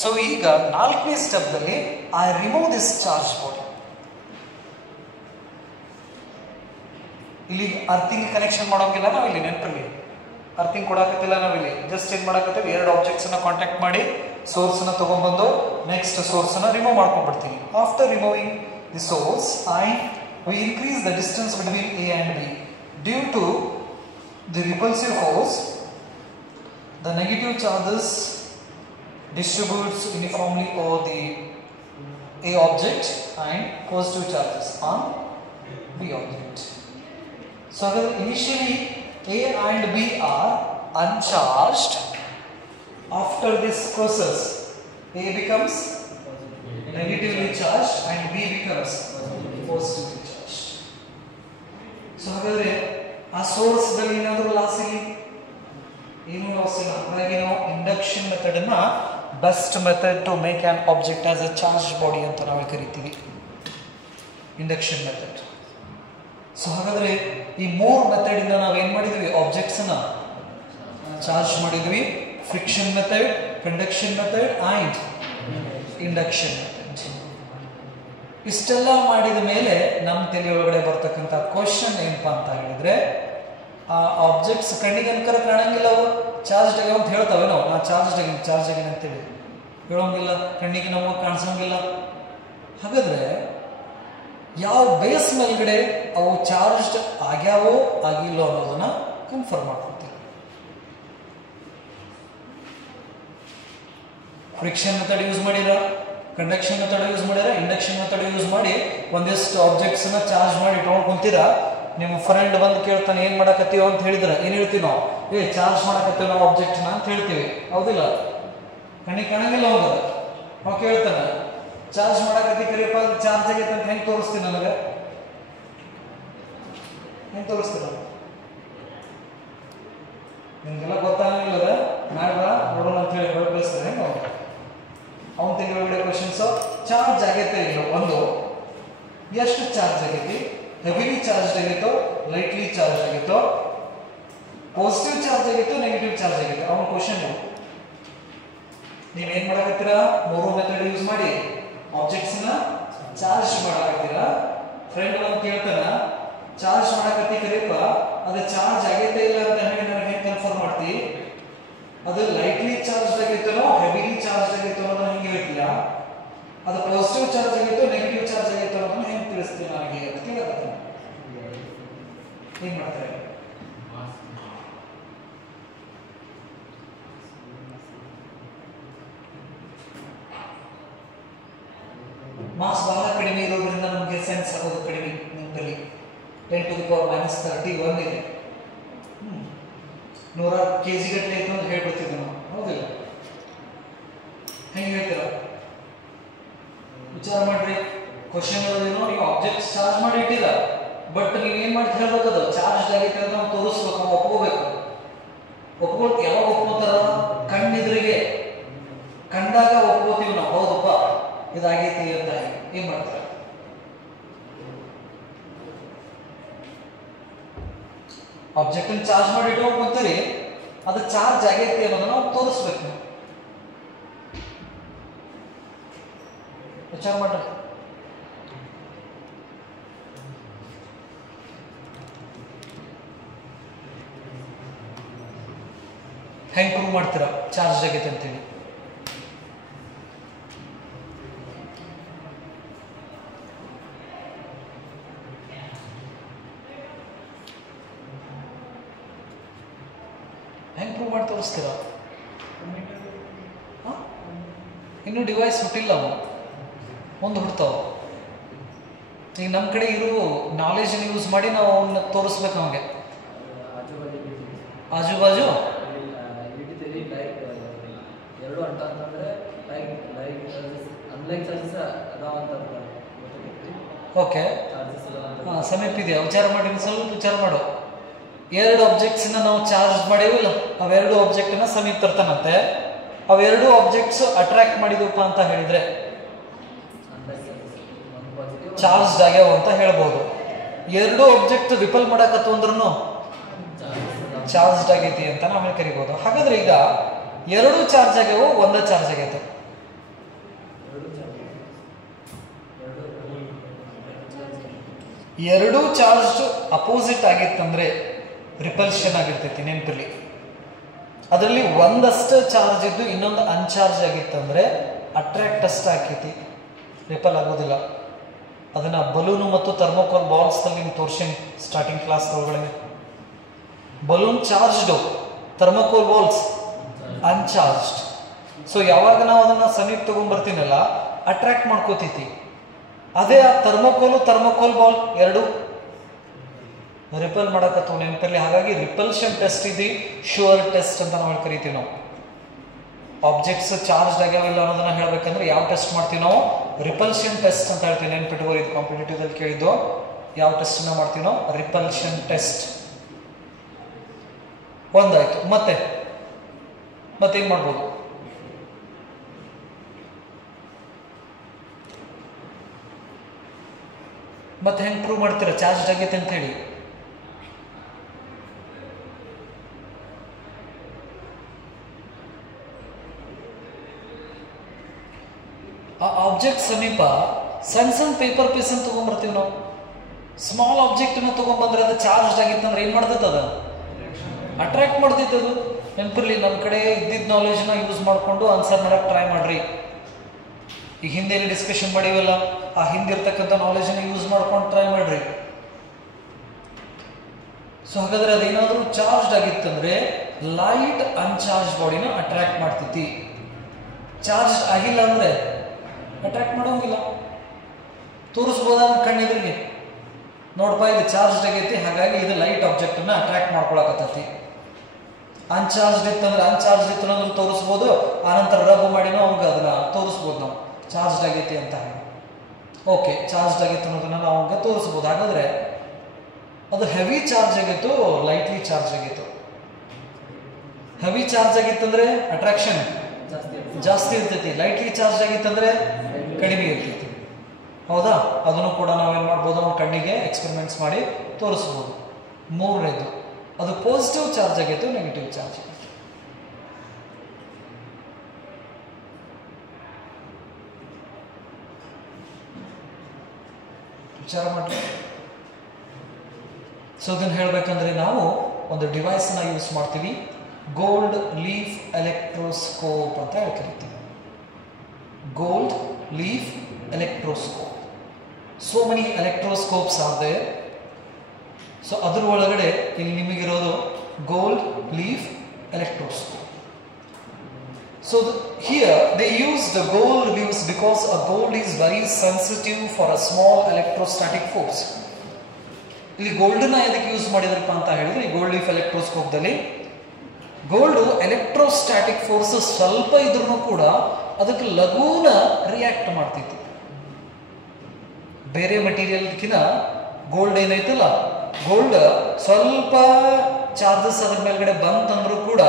So ಈಗ 4ನೇ ಸ್ಟೆಪ್ ದಲ್ಲಿ I remove this charge body. ಇಲ್ಲಿ ಅರ್ಥಿಂಗ್ ಕನೆಕ್ಷನ್ ಮಾಡೋಂಗಿಲ್ಲ ನಾವಿಲ್ಲಿ ನೆನಪಲ್ಲಿ. ಅರ್ಥಿಂಗ್ ಕೊಡಾಕತ್ತಿಲ್ಲ ನಾವಿಲ್ಲಿ. ಜಸ್ಟ್ ಏನ್ ಮಾಡಾಕತ್ತೀವಿ? 2 ಆಬ್ಜೆಕ್ಟ್ಸ್ ಕಾಂಟ್ಯಾಕ್ಟ್ ಮಾಡಿ ಸೋರ್ಸ್ ತಗೊಂಡ್ಬಂದು ನೆಕ್ಸ್ಟ್ ಸೋರ್ಸ್ ರಿಮೂವ್ ಮಾಡ್ಕೊಂಡ್ಬಿಡ್ತೀನಿ. After removing the source we increase the distance between A and B due to the repulsive force. The negative charges distributes uniformly over the A object and positive charges on B object. So initially A and B are uncharged. After this process, A becomes negatively charged and B becomes positively charged. So ಹಾಗಾದ್ರೆ ಆ source ದಲ್ಲಿ ಏನಾದರೂ loss ಇಲ್ಲ? ಏನು loss ಇಲ್ಲ. ಹಾಗಾಗಿ ನಾವು induction method ಅನ್ನ best method to make an object as a charge body ಅಂತ ನಾವು ಕರಿತೀವಿ. Induction method. ಸೊ ಹಾಗಾದ್ರೆ ಈ 3 ಮೆಥಡ್ ಇಂದ ನಾವು ಏನು ಮಾಡಿದ್ವಿ, ಆಬ್ಜೆಕ್ಟ್ಸ್ ಅನ್ನ ಚಾರ್ಜ್ ಮಾಡಿದ್ವಿ. Friction method, conduction method and induction method. ಇಷ್ಟೆಲ್ಲ ಮಾಡಿದ ಮೇಲೆ ನಮ್ಮ ತಲೆ ಒಳಗಡೆ ಬರ್ತಕ್ಕಂಥ ಕ್ವಶನ್ ಏನಪ್ಪಾ ಅಂತ ಹೇಳಿದ್ರೆ, ಆ ಆಬ್ಜೆಕ್ಟ್ಸ್ ಕಣ್ಣಿಗೆ ಅನ್ಕರ ಕಾಣಂಗಿಲ್ಲ, ಅವು ಚಾರ್ಜ್ ಆಗ್ಯಾವ ಅಂತ ಹೇಳ್ತಾವೆ. ನಾವು ಚಾರ್ಜ್ ಆಗೇನೆ ಅಂತೇಳಿ ಹೇಳೋಂಗಿಲ್ಲ, ಕಣ್ಣಿಗೆ ನಾವು ಕಾಣಿಸೋಂಗಿಲ್ಲ. ಹಾಗಾದ್ರೆ ಯಾವ ಬೇಸ್ ಮೇಲ್ಗಡೆ ಅವು ಚಾರ್ಜ್ ಆಗ್ಯಾವೋ ಆಗಿಲ್ಲೋ ಅನ್ನೋದನ್ನ ಕನ್ಫರ್ಮ್ ಮಾಡ್ಕೊತೀವಿ. ಫ್ರಿಕ್ಷನ್ ಮೆಥಡ್ ಯೂಸ್ ಮಾಡಿರ, ಕಂಡಕ್ಷನ್ ಮೆಥಡ್ ಯೂಸ್ ಮಾಡ್ಯಾರ, ಇಂಡಕ್ಷನ್ ಮೆಥಡ್ ಯೂಸ್ ಮಾಡಿ ಒಂದಿಷ್ಟು ಆಬ್ಜೆಕ್ಟ್ಸ್ ನ ಚಾರ್ಜ್ ಮಾಡಿ ಇಟ್ಕೊಂಡು ಕುಂತೀರಾ. ನಿಮ್ಮ ಫ್ರೆಂಡ್ ಬಂದು ಕೇಳ್ತಾನೆ ಏನ್ ಮಾಡಕತ್ತೀವೋ ಅಂತ ಹೇಳಿದ್ರ ಏನ್ ಹೇಳ್ತೀವಿ ನಾವು, ಚಾರ್ಜ್ ಮಾಡಕತ್ತೀವಿ ನಾವು ಆಬ್ಜೆಕ್ಟ್ ನ ಅಂತ ಹೇಳ್ತೀವಿ, ಹೌದಿಲ್ಲ? ಕಣ್ಣಿಗೆ ಕಾಣಂಗಿಲ್ಲ ಹೋಗೋದು. ಅವ್ ಕೇಳ್ತಾನ ಚಾರ್ಜ್ ಮಾಡಕತ್ತಿ ಕರಿಯಪ್ಪ, ಚಾರ್ಜ್ ಆಗೈತೆ ಅಂತ ಹೆಂಗ್ ತೋರಿಸ್ತೀನಿ ನನಗೆ, ಹೆಂಗ್ ತೋರಿಸ್ತೀರ? ನಿಮ್ಗೆಲ್ಲ ಗೊತ್ತಾಗಂಗಿಲ್ಲದ ನಾಳೆ ಬಾ ನೋಡೋಣ ಅಂತ ಹೇಳಿ ಕಳಿಸ್ತಾರೆ. ಹೆಂಗ ಅವನು ತೆಗೆದುಬಿಡೋ ಕ್ವಶನ್ಸ್, ಚಾರ್ಜ್ ಆಗೈತೆ ಇಲ್ಲ, ಒಂದು ಎಷ್ಟು ಚಾರ್ಜ್ ಆಗೈತಿ, ಹೆವಿಲಿ ಚಾರ್ಜ್ ಆಗೈತೋ ಲೈಟ್ಲಿ ಚಾರ್ಜ್ ಆಗೈತೋ, ಪಾಸಿಟಿವ್ ಚಾರ್ಜ್ ಆಗೈತೋ ನೆಗೆಟಿವ್ ಚಾರ್ಜ್ ಆಗೈತೋ, ಅವನ ಕ್ವಶನ್. ನೀವೇನ್ ಮಾಡಕತ್ತೀರಾ, 3 ಮೆಥಡ್ ಯೂಸ್ ಮಾಡಿ ಆಬ್ಜೆಕ್ಟ್ಸ್ ನ ಚಾರ್ಜ್ ಮಾಡಕತ್ತೀರಾ. ಫ್ರೆಂಡ್ ಒಂದು ಕೇಳ್ತಾನ ಚಾರ್ಜ್ ಮಾಡಕತ್ತಿ ಕರಿಯಪ್ಪ, ಅದು ಚಾರ್ಜ್ ಆಗೈತೆ ಇಲ್ಲ ಅಂತ ಹೇಳಿ ನನಗೆ ಹೆಂಗೆ ಕನ್ಫರ್ಮ್ ಮಾಡ್ತಿ, ಅದು ಲೈಟ್ಲಿ ಚಾರ್ಜ್ ಆಗೈತೋ ಹೆವಿಲಿ ಚಾರ್ಜ್ ಆಗೈತೋ ಅನ್ನೋದನ್ನ ಹೆಂಗೆ ಹೇಳ್ತೀಯಾ, ಅದು ಪಾಸಿಟಿವ್ ಚಾರ್ಜ್ ಆಗೈತೋ ನೆಗೆಟಿವ್ ಚಾರ್ಜ್ ಆಗೈತೋ ಅನ್ನೋದನ್ನ ಹೆಂಗೆ ತಿಳಿಸ್ತೀನಿ ನನಗೆ ಅಂತ ಕೇಳಕತ್ತೀನಿ. ಏನ್ ಮಾಡ್ತಾರೆ? ಮಾಸ್ ಬಹಳ ಕಡಿಮೆ ಇರೋದ್ರಿಂದ ನಮಗೆ ಸೆನ್ಸ್ ಆಗೋದು ಕಡಿಮೆ. ನಿಮ್ಮಲ್ಲಿ 10⁻³ ಇದೆ, 100 kg ಗಟ್ಟಲೆ ಐತೆ ಅಂತ ಹೇಳ್ಬಿಡ್ತಿದ್ವಿ ನಾವು, ಹೌದಿಲ್ಲ? ಹೆಂಗೆ ಹೇಳ್ತೀರ? ವಿಚಾರ ಮಾಡ್ರಿ. ಕ್ವಶನ್ ಏನು, ನೀವು ಆಬ್ಜೆಕ್ಟ್ ಚಾರ್ಜ್ ಮಾಡಿ ಇಟ್ಟಿಲ್ಲ, ಬಟ್ ನೀವು ಏನ್ ಮಾಡಿ ಹೇಳ್ಬೇಕು, ಅದು ಚಾರ್ಜ್ ಆಗೈತೆ ಅಂತ ನಾವು ತೋರಿಸ್ಬೇಕು, ನಾವು ಒಪ್ಕೋಬೇಕು. ಒಪ್ಕೊಳ್ತು ಯಾವಾಗ ಒಪ್ಕೋತಾರ? ಕಣ್ಣೆದುರಿಗೆ ಕಂಡಾಗ ಒಪ್ಕೋತೀವಿ ನಾವು, ಹೌದಪ್ಪ ಇದಾಗೈತಿ ಅಂತ. ಏನ್ ಮಾಡ್ತಾರೆ? ಆಬ್ಜೆಕ್ಟ್ ಚಾರ್ಜ್ ಮಾಡಿ ಇಟ್ಕೊಂಡು ಕೂತೀರಿ, ಅದು ಚಾರ್ಜ್ ಆಗೈತಿ ಅನ್ನೋದನ್ನ ನಾವು ತೋರಿಸ್ಬೇಕು. ವಿಚಾರ ಮಾಡ್ರಿ. ಹೆಂಗ್ ಪ್ರೂವ್ ಮಾಡ್ತೀರಾ ಚಾರ್ಜ್ ಆಗೈತೆ ಅಂತೇಳಿ? ಹೆಂಗ್ ಪ್ರೂವ್ ಮಾಡಿ ತೋರಿಸ್ತೀರಾ? ಇನ್ನೂ ಡಿವೈಸ್ ಹುಟ್ಟಿಲ್ಲ, ಅವು ಒಂದು ಹುಡ್ತಾವ. ಈಗ ನಮ್ಮ ಕಡೆ ಇರೋ ನಾಲೆಜ್ ಯೂಸ್ ಮಾಡಿ ನಾವು ಅವನ್ನ ತೋರಿಸ್ಬೇಕು ನಮಗೆ. ಆಜು ಬಾಜು ಓಕೆ, ಸಮೀಪ ಇದೆಯಾ? ವಿಚಾರ ಮಾಡಿ, ಸ್ವಲ್ಪ ವಿಚಾರ ಮಾಡು. 2 ಆಬ್ಜೆಕ್ಟ್ಸ್ ನಾವು ಚಾರ್ಜ್ ಮಾಡೇವಿಲ್ಲ, ಅವೆರಡು ಆಬ್ಜೆಕ್ಟ್ ನ ಸಮೀಪ ತರ್ತಾನಂತೆ. ಅವೆರಡು ಆಬ್ಜೆಕ್ಟ್ಸ್ ಅಟ್ರಾಕ್ಟ್ ಮಾಡಿದಪ್ಪ ಅಂತ ಹೇಳಿದ್ರೆ ಚಾರ್ಜ್ ಆಗ್ಯಾವ ಅಂತ ಹೇಳ್ಬೋದು. 2 ಆಬ್ಜೆಕ್ಟ್ ರಿಪಲ್ ಮಾಡಕತ್ತು ಅಂದ್ರೂ ಚಾರ್ಜ್ ಆಗೈತಿ ಅಂತ ನಾವು ಕರಿಬಹುದು. ಹಾಗಾದ್ರೆ ಈಗ 2 ಚಾರ್ಜ್ ಆಗ್ಯಾವ, 1 ಚಾರ್ಜ್ ಆಗೈತೆ. ಎರಡೂ ಚಾರ್ಜ್ ಅಪೋಸಿಟ್ ಆಗಿತ್ತಂದ್ರೆ ರಿಪಲ್ಷನ್ ಆಗಿರ್ತೈತಿ, ನೆನಪಿರ್ಲಿ. ಅದರಲ್ಲಿ ಒಂದಷ್ಟು ಚಾರ್ಜ್ ಇದ್ದು ಇನ್ನೊಂದು ಅನ್ಚಾರ್ಜ್ ಆಗಿತ್ತಂದ್ರೆ ಅಟ್ರಾಕ್ಟ್ ಅಷ್ಟ ಆಕೈತಿ, ರಿಪಲ್ ಆಗೋದಿಲ್ಲ. ಅದನ್ನ ಬಲೂನು ಮತ್ತು ಥರ್ಮೋಕೋಲ್ ಬಾಲ್ಸ್ ಅಲ್ಲಿ ನಿಮ್ಗೆ ತೋರ್ಸಿನಿ ಸ್ಟಾರ್ಟಿಂಗ್ ಕ್ಲಾಸ್ ಒಳಗಡೆ. Balloon charged, thermocol balls uncharged. So ಯಾವಾಗ ನಾವು ಅದನ್ನ ಸಮೀಪ ತಗೊಂಡ್ಬರ್ತೀನಲ್ಲ, ಅಟ್ರಾಕ್ಟ್ ಮಾಡ್ಕೋತೈತಿ. ಅದೇ ಆ ಥರ್ಮೋಕೋಲ್ ಬಾಲ್ ಎರಡು ರಿಪಲ್ ಮಾಡಕತ್ತವು, ನೆನಪಲ್ಲಿ. ಹಾಗಾಗಿ ರಿಪಲ್ಷನ್ ಟೆಸ್ಟ್ ಇದೆ ಶೂರ್ ಟೆಸ್ಟ್ ಅಂತ ನಾವು ಕರಿತೀವಿ. ನಾವು ಆಬ್ಜೆಕ್ಟ್ಸ್ ಚಾರ್ಜ್ ಆಗ್ಯಾವಿಲ್ಲ ಅನ್ನೋದನ್ನ ಹೇಳ್ಬೇಕಂದ್ರೆ ಯಾವ ಟೆಸ್ಟ್ ಮಾಡ್ತೀವಿ ನಾವು? ರಿಪಲ್ಷನ್ ಟೆಸ್ಟ್ ಅಂತ ಹೇಳ್ತೀವಿ. ನೆನ್ಪಿಟ್ಕೋ, ಇದು ಕಾಂಪಿಟೇಟಿವ್ ಅಲ್ಲಿ ಕೇಳಿದ್ದು. ಯಾವ ಟೆಸ್ಟ್ ಮಾಡ್ತೀವಿ ನಾವು? Repulsion test. ಒಂದಾಯ್ತು. ಮತ್ತೇನ್ ಮಾಡ್ಬೋದು? ಮತ್ತೆ ಹೆಂಗೆ ಪ್ರೂವ್ ಮಾಡ್ತೀರಾ ಚಾರ್ಜ್ ಆಗೈತೆ ಅಂತ ಹೇಳಿ? ಆ ಆಬ್ಜೆಕ್ಟ್ ಸಮೀಪ ಸಣ್ಣ ಸಣ್ಣ ಪೇಪರ್ ಪೀಸ್ ಅಂತ ತೊಗೊಂಡ್ಬರ್ತೀವಿ ನಾವು. ಸ್ಮಾಲ್ ಆಬ್ಜೆಕ್ಟನ್ನು ತೊಗೊಂಡ್ಬಂದ್ರೆ ಅದು ಚಾರ್ಜ್ ಆಗಿತ್ತಂದ್ರೆ ಏನು ಮಾಡ್ತೈತೆ? ಅದು ಅಟ್ರಾಕ್ಟ್ ಮಾಡ್ತೈತೆ. ಅದು ನೆನಪಿರ್ಲಿ, ನಮ್ಮ ಕಡೆ ಇದ್ದಿದ್ದ ನಾಲೆಜ್ನ ಯೂಸ್ ಮಾಡಿಕೊಂಡು ಆನ್ಸರ್ ಮಾಡೋಕ್ಕೆ ಟ್ರೈ ಮಾಡ್ರಿ. ಈಗ ಹಿಂದೆ ಡಿಸ್ಕಷನ್ ಮಾಡಿವಲ್ಲ, ಆ ಹಿಂದಿರ್ತಕ್ಕಂಥ ನಾಲೆಜ್ನ ಯೂಸ್ ಮಾಡ್ಕೊಂಡು ಟ್ರೈ ಮಾಡ್ರಿ. ಸೊ ಹಾಗಾದ್ರೆ ಅದೇನಾದರೂ ಚಾರ್ಜ್ ಆಗಿತ್ತಂದ್ರೆ ಲೈಟ್ ಅನ್ಚಾರ್ಜ್ ಬಾಡಿನ ಅಟ್ರಾಕ್ಟ್ ಮಾಡ್ತೈತಿ. ಚಾರ್ಜ್ ಆಗಿಲ್ಲ ಅಂದ್ರೆ ಅಟ್ರಾಕ್ಟ್ ಮಾಡೋಂಗಿಲ್ಲ. ತೋರಿಸ್ಬೋದ ಕಣ್ಣೆದುರಿಗೆ, ನೋಡ್ಪ ಇದು ಚಾರ್ಜ್ ಆಗೈತಿ, ಹಾಗಾಗಿ ಇದು ಲೈಟ್ ಆಬ್ಜೆಕ್ಟ್ ಅನ್ನ ಅಟ್ರಾಕ್ಟ್ ಮಾಡ್ಕೊಳಕತ್ತೈತಿ. ಅನ್ಚಾರ್ಜ್ ಇತ್ತಂದ್ರೆ ಅನ್ಚಾರ್ಜ್ ಇತ್ತು ಅನ್ನೋದನ್ನ ತೋರಿಸ್ಬೋದು, ಆನಂತರ ರಬ್ ಮಾಡಿನೋ ಅವಾಗ ಅದನ್ನ ತೋರಿಸ್ಬೋದು ನಾವು ಚಾರ್ಜ್ ಆಗೈತಿ ಅಂತ. ಓಕೆ, ಚಾರ್ಜ್ ಆಗೈತೆ ಅನ್ನೋದನ್ನ ನಾವು ಅವಾಗ ತೋರಿಸ್ಬೋದು. ಹಾಗಾದ್ರೆ ಅದು ಹೆವಿ ಚಾರ್ಜ್ ಆಗಿತ್ತು, ಲೈಟ್ಲಿ ಚಾರ್ಜ್ ಆಗಿತ್ತು. ಹೆವಿ ಚಾರ್ಜ್ ಆಗಿತ್ತಂದ್ರೆ ಅಟ್ರಾಕ್ಷನ್ ಜಾಸ್ತಿ ಇರ್ತೈತಿ, ಲೈಟ್ಲಿ ಚಾರ್ಜ್ ಆಗಿತ್ತಂದ್ರೆ ಕಡಿಮೆ ಇರ್ತೈತಿ. ಹೌದಾ? ಅದನ್ನು ಕೂಡ ನಾವೇನು ಮಾಡ್ಬೋದು, ನಮ್ಮ ಕಣ್ಣಿಗೆ ಎಕ್ಸ್ಪೆರಿಮೆಂಟ್ಸ್ ಮಾಡಿ ತೋರಿಸ್ಬೋದು. ಮೂರನೇದು, ಅದು ಪಾಸಿಟಿವ್ ಚಾರ್ಜ್ ಆಗಿತ್ತು, ನೆಗೆಟಿವ್ ಚಾರ್ಜ್ ಆಗಿತ್ತು. ವಿಚಾರ ಮಾಡಿ. ಸೊ ಅದನ್ನು ಹೇಳಬೇಕಂದ್ರೆ ನಾವು ಒಂದು ಡಿವೈಸ್ನ ಯೂಸ್ ಮಾಡ್ತೀವಿ, ಗೋಲ್ಡ್ ಲೀಫ್ ಎಲೆಕ್ಟ್ರೋಸ್ಕೋಪ್ ಅಂತ ಹೇಳಿ ಕರಿತೀವಿ. Gold leaf electroscope. So many electroscopes are there. So ಅದ್ರ ಒಳಗಡೆ ಇಲ್ಲಿ ನಿಮಗಿರೋದು gold leaf electroscope. So here they use the gold leaves because a gold is very sensitive for a small electrostatic force. ಇಲ್ಲಿ ಗೋಲ್ಡನ್ನ ಎದಕ್ಕೆ use ಮಾಡಿದ್ರಪ್ಪ ಅಂತ ಹೇಳಿದ್ರೆ, ಈ gold leaf ಎಲೆಕ್ಟ್ರೋಸ್ಕೋಪ್ದಲ್ಲಿ ಗೋಲ್ಡ್ ಎಲೆಕ್ಟ್ರೋಸ್ಟಾಟಿಕ್ ಫೋರ್ಸ್ ಸ್ವಲ್ಪ ಇದ್ರೂ ಕೂಡ ಅದಕ್ಕೆ ಲಘೂನ ರಿಯಾಕ್ಟ್ ಮಾಡ್ತಿತ್ತು. ಬೇರೆ ಮಟೀರಿಯಲ್ಕಿನ ಗೋಲ್ಡ್ ಏನೈತಲ್ಲ, ಗೋಲ್ಡ್ ಸ್ವಲ್ಪ ಚಾರ್ಜಸ್ ಅದ್ರ ಮೇಲ್ಗಡೆ ಬಂತಂದ್ರೂ ಕೂಡ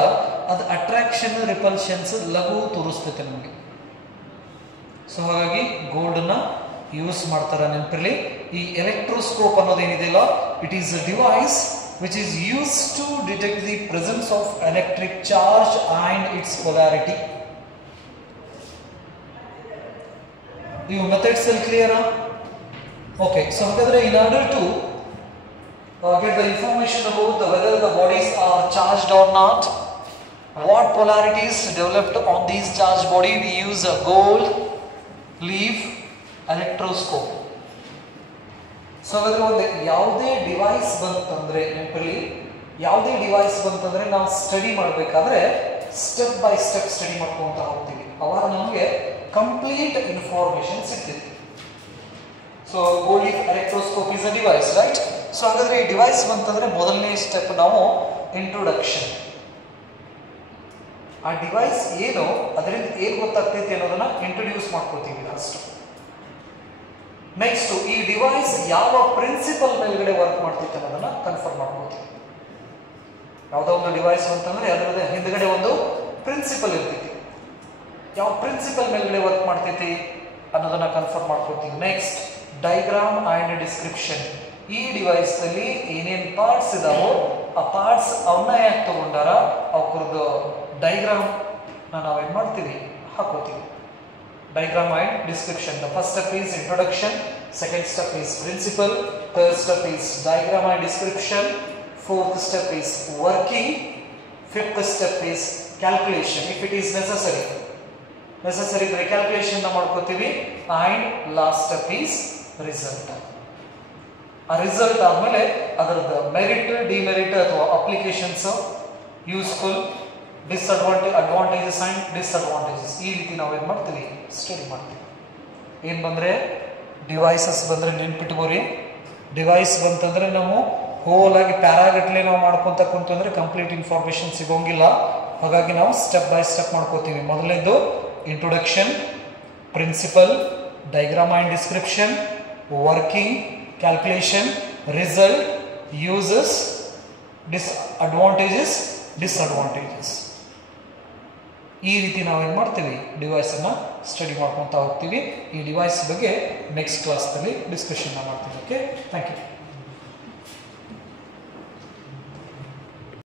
ಅದು ಅಟ್ರಾಕ್ಷನ್ ರಿಪಲ್ಷನ್ಸ್ ಲಘು ತೋರಿಸ್ತೈತೆ ನಮಗೆ. ಸೊ ಹಾಗಾಗಿ ಗೋಲ್ಡನ್ನ ಯೂಸ್ ಮಾಡ್ತಾರೆ. ನೆನಪಿರಲಿ, ಈ ಎಲೆಕ್ಟ್ರೋಸ್ಕೋಪ್ ಅನ್ನೋದೇನಿದೆಯಲ್ಲ, it is a device which is used to detect the presence of electric charge and its polarity. You methods are clear? Okay, so in order to get the information about whether the bodies are charged or not, what polarities developed on these charged body, we use a gold leaf electroscope. So ಹಾಗಾದ್ರೆ ಒಂದು ಯಾವುದೇ device ಬಂತಂದ್ರೆ, ನೆನಪಿರಲಿ, ಯಾವುದೇ device ಬಂತಂದ್ರೆ ನಾವು study ಮಾಡಬೇಕಾದ್ರೆ step by step study ಮಾಡ್ಕೊಂತ ಹೋಗ್ತೀವಿ. ಅವಾಗ ನಮಗೆ ಕಂಪ್ಲೀಟ್ ಇನ್ಫಾರ್ಮೇಶನ್ ಸಿಗ್ತೈತಿ. So gold leaf electroscope is a device, right? So ಹಾಗಾದ್ರೆ ಈ ಡಿವೈಸ್ ಬಂತಂದ್ರೆ ಮೊದಲನೇ ಸ್ಟೆಪ್ ನಾವು ಇಂಟ್ರೊಡಕ್ಷನ್. ಆ ಡಿವೈಸ್ ಏನು, ಅದರಿಂದ ಏನು ಗೊತ್ತಾಗ್ತೈತಿ ಅನ್ನೋದನ್ನ ಇಂಟ್ರೊಡ್ಯೂಸ್ ಮಾಡ್ಕೋತೀವಿ ಲಾಸ್ಟ್. ನೆಕ್ಸ್ಟ್, ಈ ಡಿವೈಸ್ ಯಾವ ಪ್ರಿನ್ಸಿಪಲ್ ಮೇಲ್ಗಡೆ ವರ್ಕ್ ಮಾಡ್ತೈತೆ ಅನ್ನೋದನ್ನ ಕನ್ಫರ್ಮ್ ಮಾಡ್ಕೋತೀವಿ. ಯಾವುದೋ ಒಂದು ಡಿವೈಸ್ ಅಂತಂದ್ರೆ ಅದರ ಹಿಂದ್ಗಡೆ ಒಂದು ಪ್ರಿನ್ಸಿಪಲ್ ಇರ್ತೈತಿ. ಯಾವ ಪ್ರಿನ್ಸಿಪಲ್ ಮೇಲ್ಗಡೆ ವರ್ಕ್ ಮಾಡ್ತೈತಿ ಅನ್ನೋದನ್ನ ಕನ್ಫರ್ಮ್ ಮಾಡ್ಕೋತೀವಿ. Next, diagram and description. ಈ ಡಿವೈಸ್ ನಲ್ಲಿ ಏನೇನು ಪಾರ್ಟ್ಸ್ ಇದಾವೋ ಆ ಪಾರ್ಟ್ಸ್ ಅವನ್ನ ಯಾಕೆ ತಗೊಂಡಾರ ಅವ್ರದ್ದು ಡೈಗ್ರಾಮ್ ನಾವೇನ್ ಮಾಡ್ತೀವಿ, ಹಾಕೋತೀವಿ. Diagram and description. The first step is introduction, second step is principle, third step is diagram and description, fourth step is working, fifth step is calculation if it is necessary. Necessary calculation na ಮಾಡ್ಕೋತೀವಿ, and last step is result. ಆ result ಆದ್ಮೇಲೆ ಅದರದ merit, demerit ಅಥವಾ applications, useful, advantages and disadvantages, ಈ ರೀತಿ ನಾವೇನು ಮಾಡ್ತೀವಿ, study ಮಾಡ್ತೀವಿ. ಏನು ಬಂದರೆ ಡಿವೈಸಸ್ ಬಂದರೆ ನೆನ್ಪಿಟ್ಕೋರಿ, ಡಿವೈಸ್ ಬಂತಂದರೆ ನಾವು ಹೋಲ್ ಆಗಿ ಪ್ಯಾರಾಗಟ್ಲೆ ನಾವು ಮಾಡ್ಕೊತ ಕುಂತಂದ್ರೆ ಕಂಪ್ಲೀಟ್ ಇನ್ಫಾರ್ಮೇಶನ್ ಸಿಗೋಂಗಿಲ್ಲ. ಹಾಗಾಗಿ ನಾವು ಸ್ಟೆಪ್ ಬೈ ಸ್ಟೆಪ್ ಮಾಡ್ಕೋತೀವಿ. ಮೊದಲನೇದು introduction, principle, diagram and description, working, calculation, result, uses, disadvantages. ಈ ರೀತಿ ನಾವೇನು ಮಾಡ್ತೀವಿ, ಡಿವೈಸನ್ನು ಸ್ಟಡಿ ಮಾಡ್ಕೊತಾ ಹೋಗ್ತೀವಿ. ಈ ಡಿವೈಸ್ ಬಗ್ಗೆ ನೆಕ್ಸ್ಟ್ ಕ್ಲಾಸ್ನಲ್ಲಿ ಡಿಸ್ಕಷನ್ ಮಾಡ್ತೀವಿ. Okay, thank you.